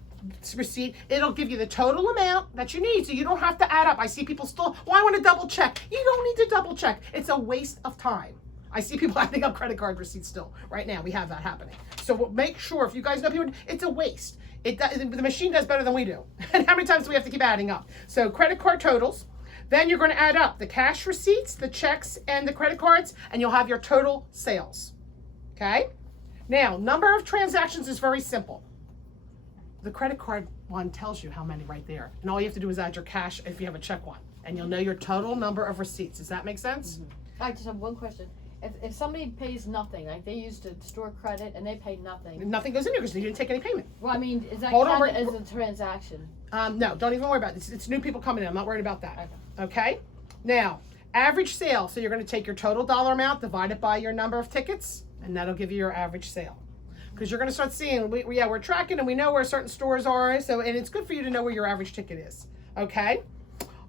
receipt, it'll give you the total amount that you need, so you don't have to add up. I see people still, well, I want to double check. You don't need to double check. It's a waste of time. I see people adding up credit card receipts still. Right now, we have that happening. So we'll make sure, if you guys know people, it's a waste. The machine does better than we do. And how many times do we have to keep adding up? So credit card totals, then you're going to add up the cash receipts, the checks, and the credit cards, and you'll have your total sales. Okay? Now, number of transactions is very simple. The credit card one tells you how many right there. And all you have to do is add your cash if you have a check one. And you'll know your total number of receipts. Does that make sense? I just have one question. If somebody pays nothing, like they used to store credit and they pay nothing. Nothing goes in there because you didn't take any payment. Well, I mean, is that Hold on, counted as a transaction? No, don't even worry about it. It's new people coming in. I'm not worried about that. Okay? Now, average sale. So you're going to take your total dollar amount, divide it by your number of tickets, and that'll give you your average sale. Because you're going to start seeing, we're tracking and we know where certain stores are. So, and it's good for you to know where your average ticket is. Okay?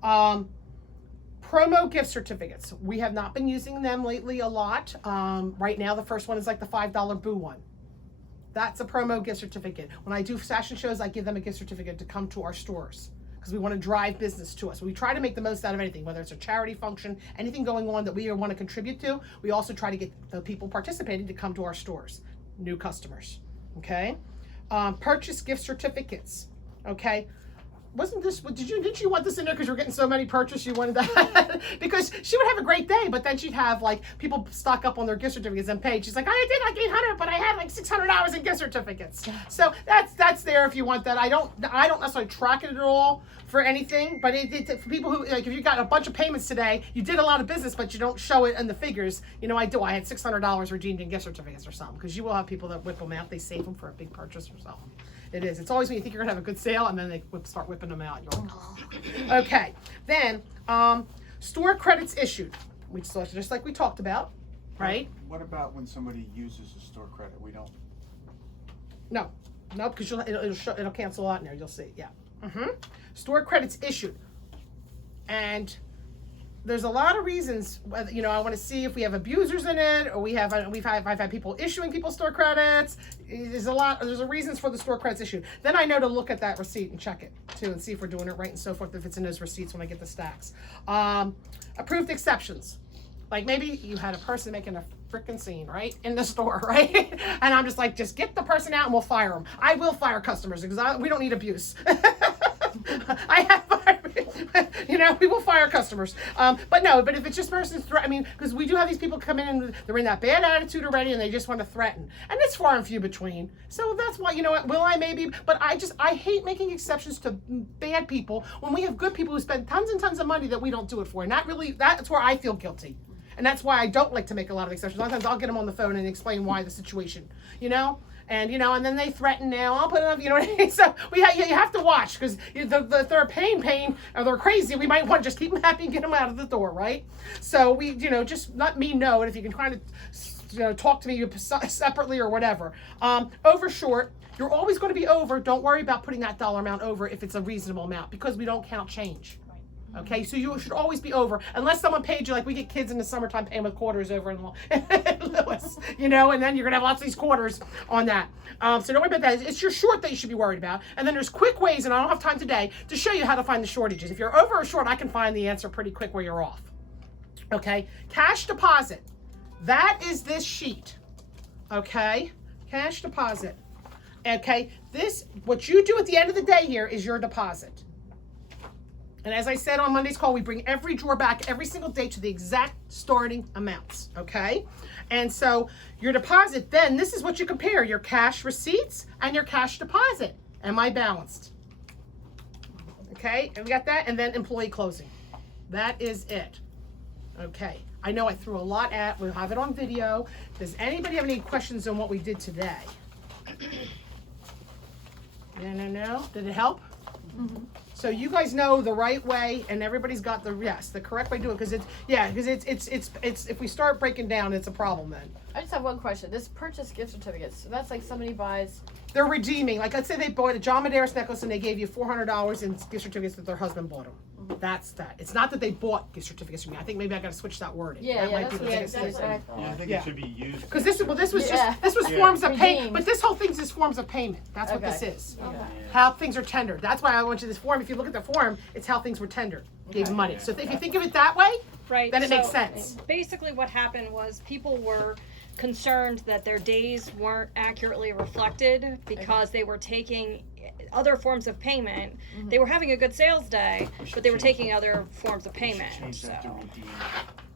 Promo gift certificates. We have not been using them lately a lot. Right now, the first one is like the $5 Boo one. That's a promo gift certificate. When I do fashion shows, I give them a gift certificate to come to our stores because we want to drive business to us. We try to make the most out of anything, whether it's a charity function, anything going on that we want to contribute to. We also try to get the people participating to come to our stores, new customers. Okay? Purchase gift certificates. Okay? Didn't you want this in there because you're getting so many purchases you wanted that? Because she would have a great day, but then she'd have like people stock up on their gift certificates and pay. She's like, I did like 800, but I had like $600 in gift certificates. So that's there if you want that. I don't necessarily track it at all for anything, but for people who, like, if you got a bunch of payments today, you did a lot of business, but you don't show it in the figures. You know, I had $600 redeemed in gift certificates or something, because you will have people that whip them out. They save them for a big purchase or something. It is. It's always when you think you're gonna have a good sale, and then they start whipping them out. You're like, oh. Okay. Then store credits issued, which is just like we talked about, right? What about when somebody uses a store credit? We don't. No, because it'll cancel out in there. You'll see. Yeah. Store credits issued, and there's a lot of reasons. You know, I want to see if we have abusers in it, or I've had people issuing people store credits. There's a reasons for the store credits issued. Then I know to look at that receipt and check it too, and see if we're doing it right and so forth. If it's in those receipts when I get the stacks. Approved exceptions, like maybe you had a person making a freaking scene right in the store, right? And I'm just like, just get the person out and we'll fire them. I will fire customers because we don't need abuse. I have fired, you know, we will fire customers. But if it's just person's threat, I mean, because we do have these people come in and they're in that bad attitude already and they just want to threaten. And it's far and few between. So that's why, you know what, will I maybe, but I hate making exceptions to bad people when we have good people who spend tons and tons of money that we don't do it for. And that's where I feel guilty. And that's why I don't like to make a lot of exceptions. A lot of times I'll get them on the phone and explain why the situation, you know? And, you know, and then they threaten now, I'll put it up, you know what I mean? So you have to watch, because if they're pain, or they're crazy, we might want to just keep them happy and get them out of the door, right? So we, you know, just let me know, and if you can kind of, you know, talk to me separately or whatever. Over short, you're always going to be over. Don't worry about putting that dollar amount over if it's a reasonable amount, because we don't count change. Okay, so you should always be over, unless someone paid you, like we get kids in the summertime paying with quarters over in Lewis, you know, and then you're gonna have lots of these quarters on that. So don't worry about that. It's your short that you should be worried about. And then there's quick ways, and I don't have time today to show you how to find the shortages. If you're over or short, I can find the answer pretty quick where you're off. Okay, cash deposit. That is this sheet, okay? Cash deposit. Okay, what you do at the end of the day here is your deposit. And as I said on Monday's call, we bring every drawer back every single day to the exact starting amounts, okay? And so your deposit, then this is what you compare, your cash receipts and your cash deposit. Am I balanced? Okay, and we got that, and then employee closing. That is it. Okay, I know I threw a lot at, we'll have it on video. Does anybody have any questions on what we did today? No, did it help? Mm-hmm. So you guys know the right way, and everybody's got the correct way to do it, because it's if we start breaking down, it's a problem then. I just have one question. This purchase gift certificates, so that's like somebody buys. They're redeeming. Like, let's say they bought a John Madeira's necklace and they gave you $400 in gift certificates that their husband bought them. Mm-hmm. That's that. It's not that they bought gift certificates from me. I think maybe I got to switch that wording. Yeah, that might be the that's biggest thing. I think it should be used. Because this was Yeah. this was Yeah. forms of payment, Redeemed. but this whole thing's just forms of payment. That's what Okay. this is. Okay. How things are tendered. That's why I went to this form. If you look at the form, it's how things were tendered. Gave Okay. money. So if you think of it that way, Right. then it makes so sense. Basically what happened was people were concerned that their days weren't accurately reflected because they were taking other forms of payment. Mm-hmm. They were having a good sales day, but they were taking other forms of We should payment. change that to So. redeem.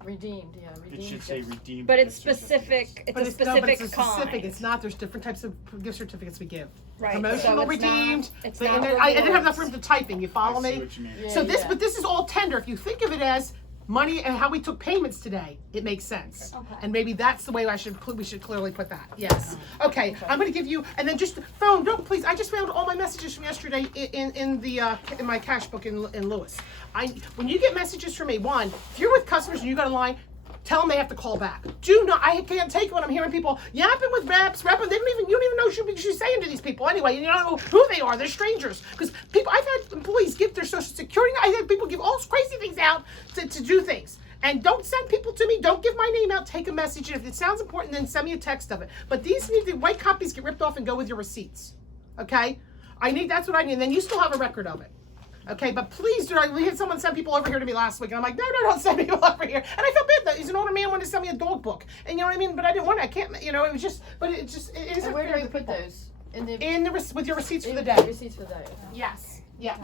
Redeemed, yeah, It redeemed. should say gifts. redeem. But it's gift certificates. specific. It's But a it's, no, but specific it's a specific. kind. It's not. There's different types of gift certificates we give. Right. Promotional, So it's not- redeemed. it's and not then I didn't have enough rewards. room to typing. You follow I see me? what you mean. Yeah. So but this is all tender. If you think of it as money and how we took payments today, it makes sense. Okay. And maybe that's the way we should clearly put that. Yes. Okay. I'm going to give you, and then just phone. Don't please. I just found all my messages from yesterday in my cash book in Lewis. When you get messages from me, one, if you're with customers and you got a line, tell them they have to call back. Do not. I can't take when I'm hearing people yapping with repping. You don't even know what she's saying to these people anyway. You don't know who they are. They're strangers. Because I've had employees give their social security. I had people give all crazy things out to do things. And don't send people to me. Don't give my name out. Take a message. And if it sounds important, then send me a text of it. But the white copies get ripped off and go with your receipts. Okay? That's what I need. And then you still have a record of it. Okay, but please we had someone send people over here to me last week, and I'm like, no, don't send people over here. And I felt bad that he's an older man wanted to send me a dog book, and you know what I mean. But I didn't want it. I can't. It was just. But it isn't And where fair do we to put people. those? In the With your receipts for the day. Receipts for the day. Okay. Yes. Yeah.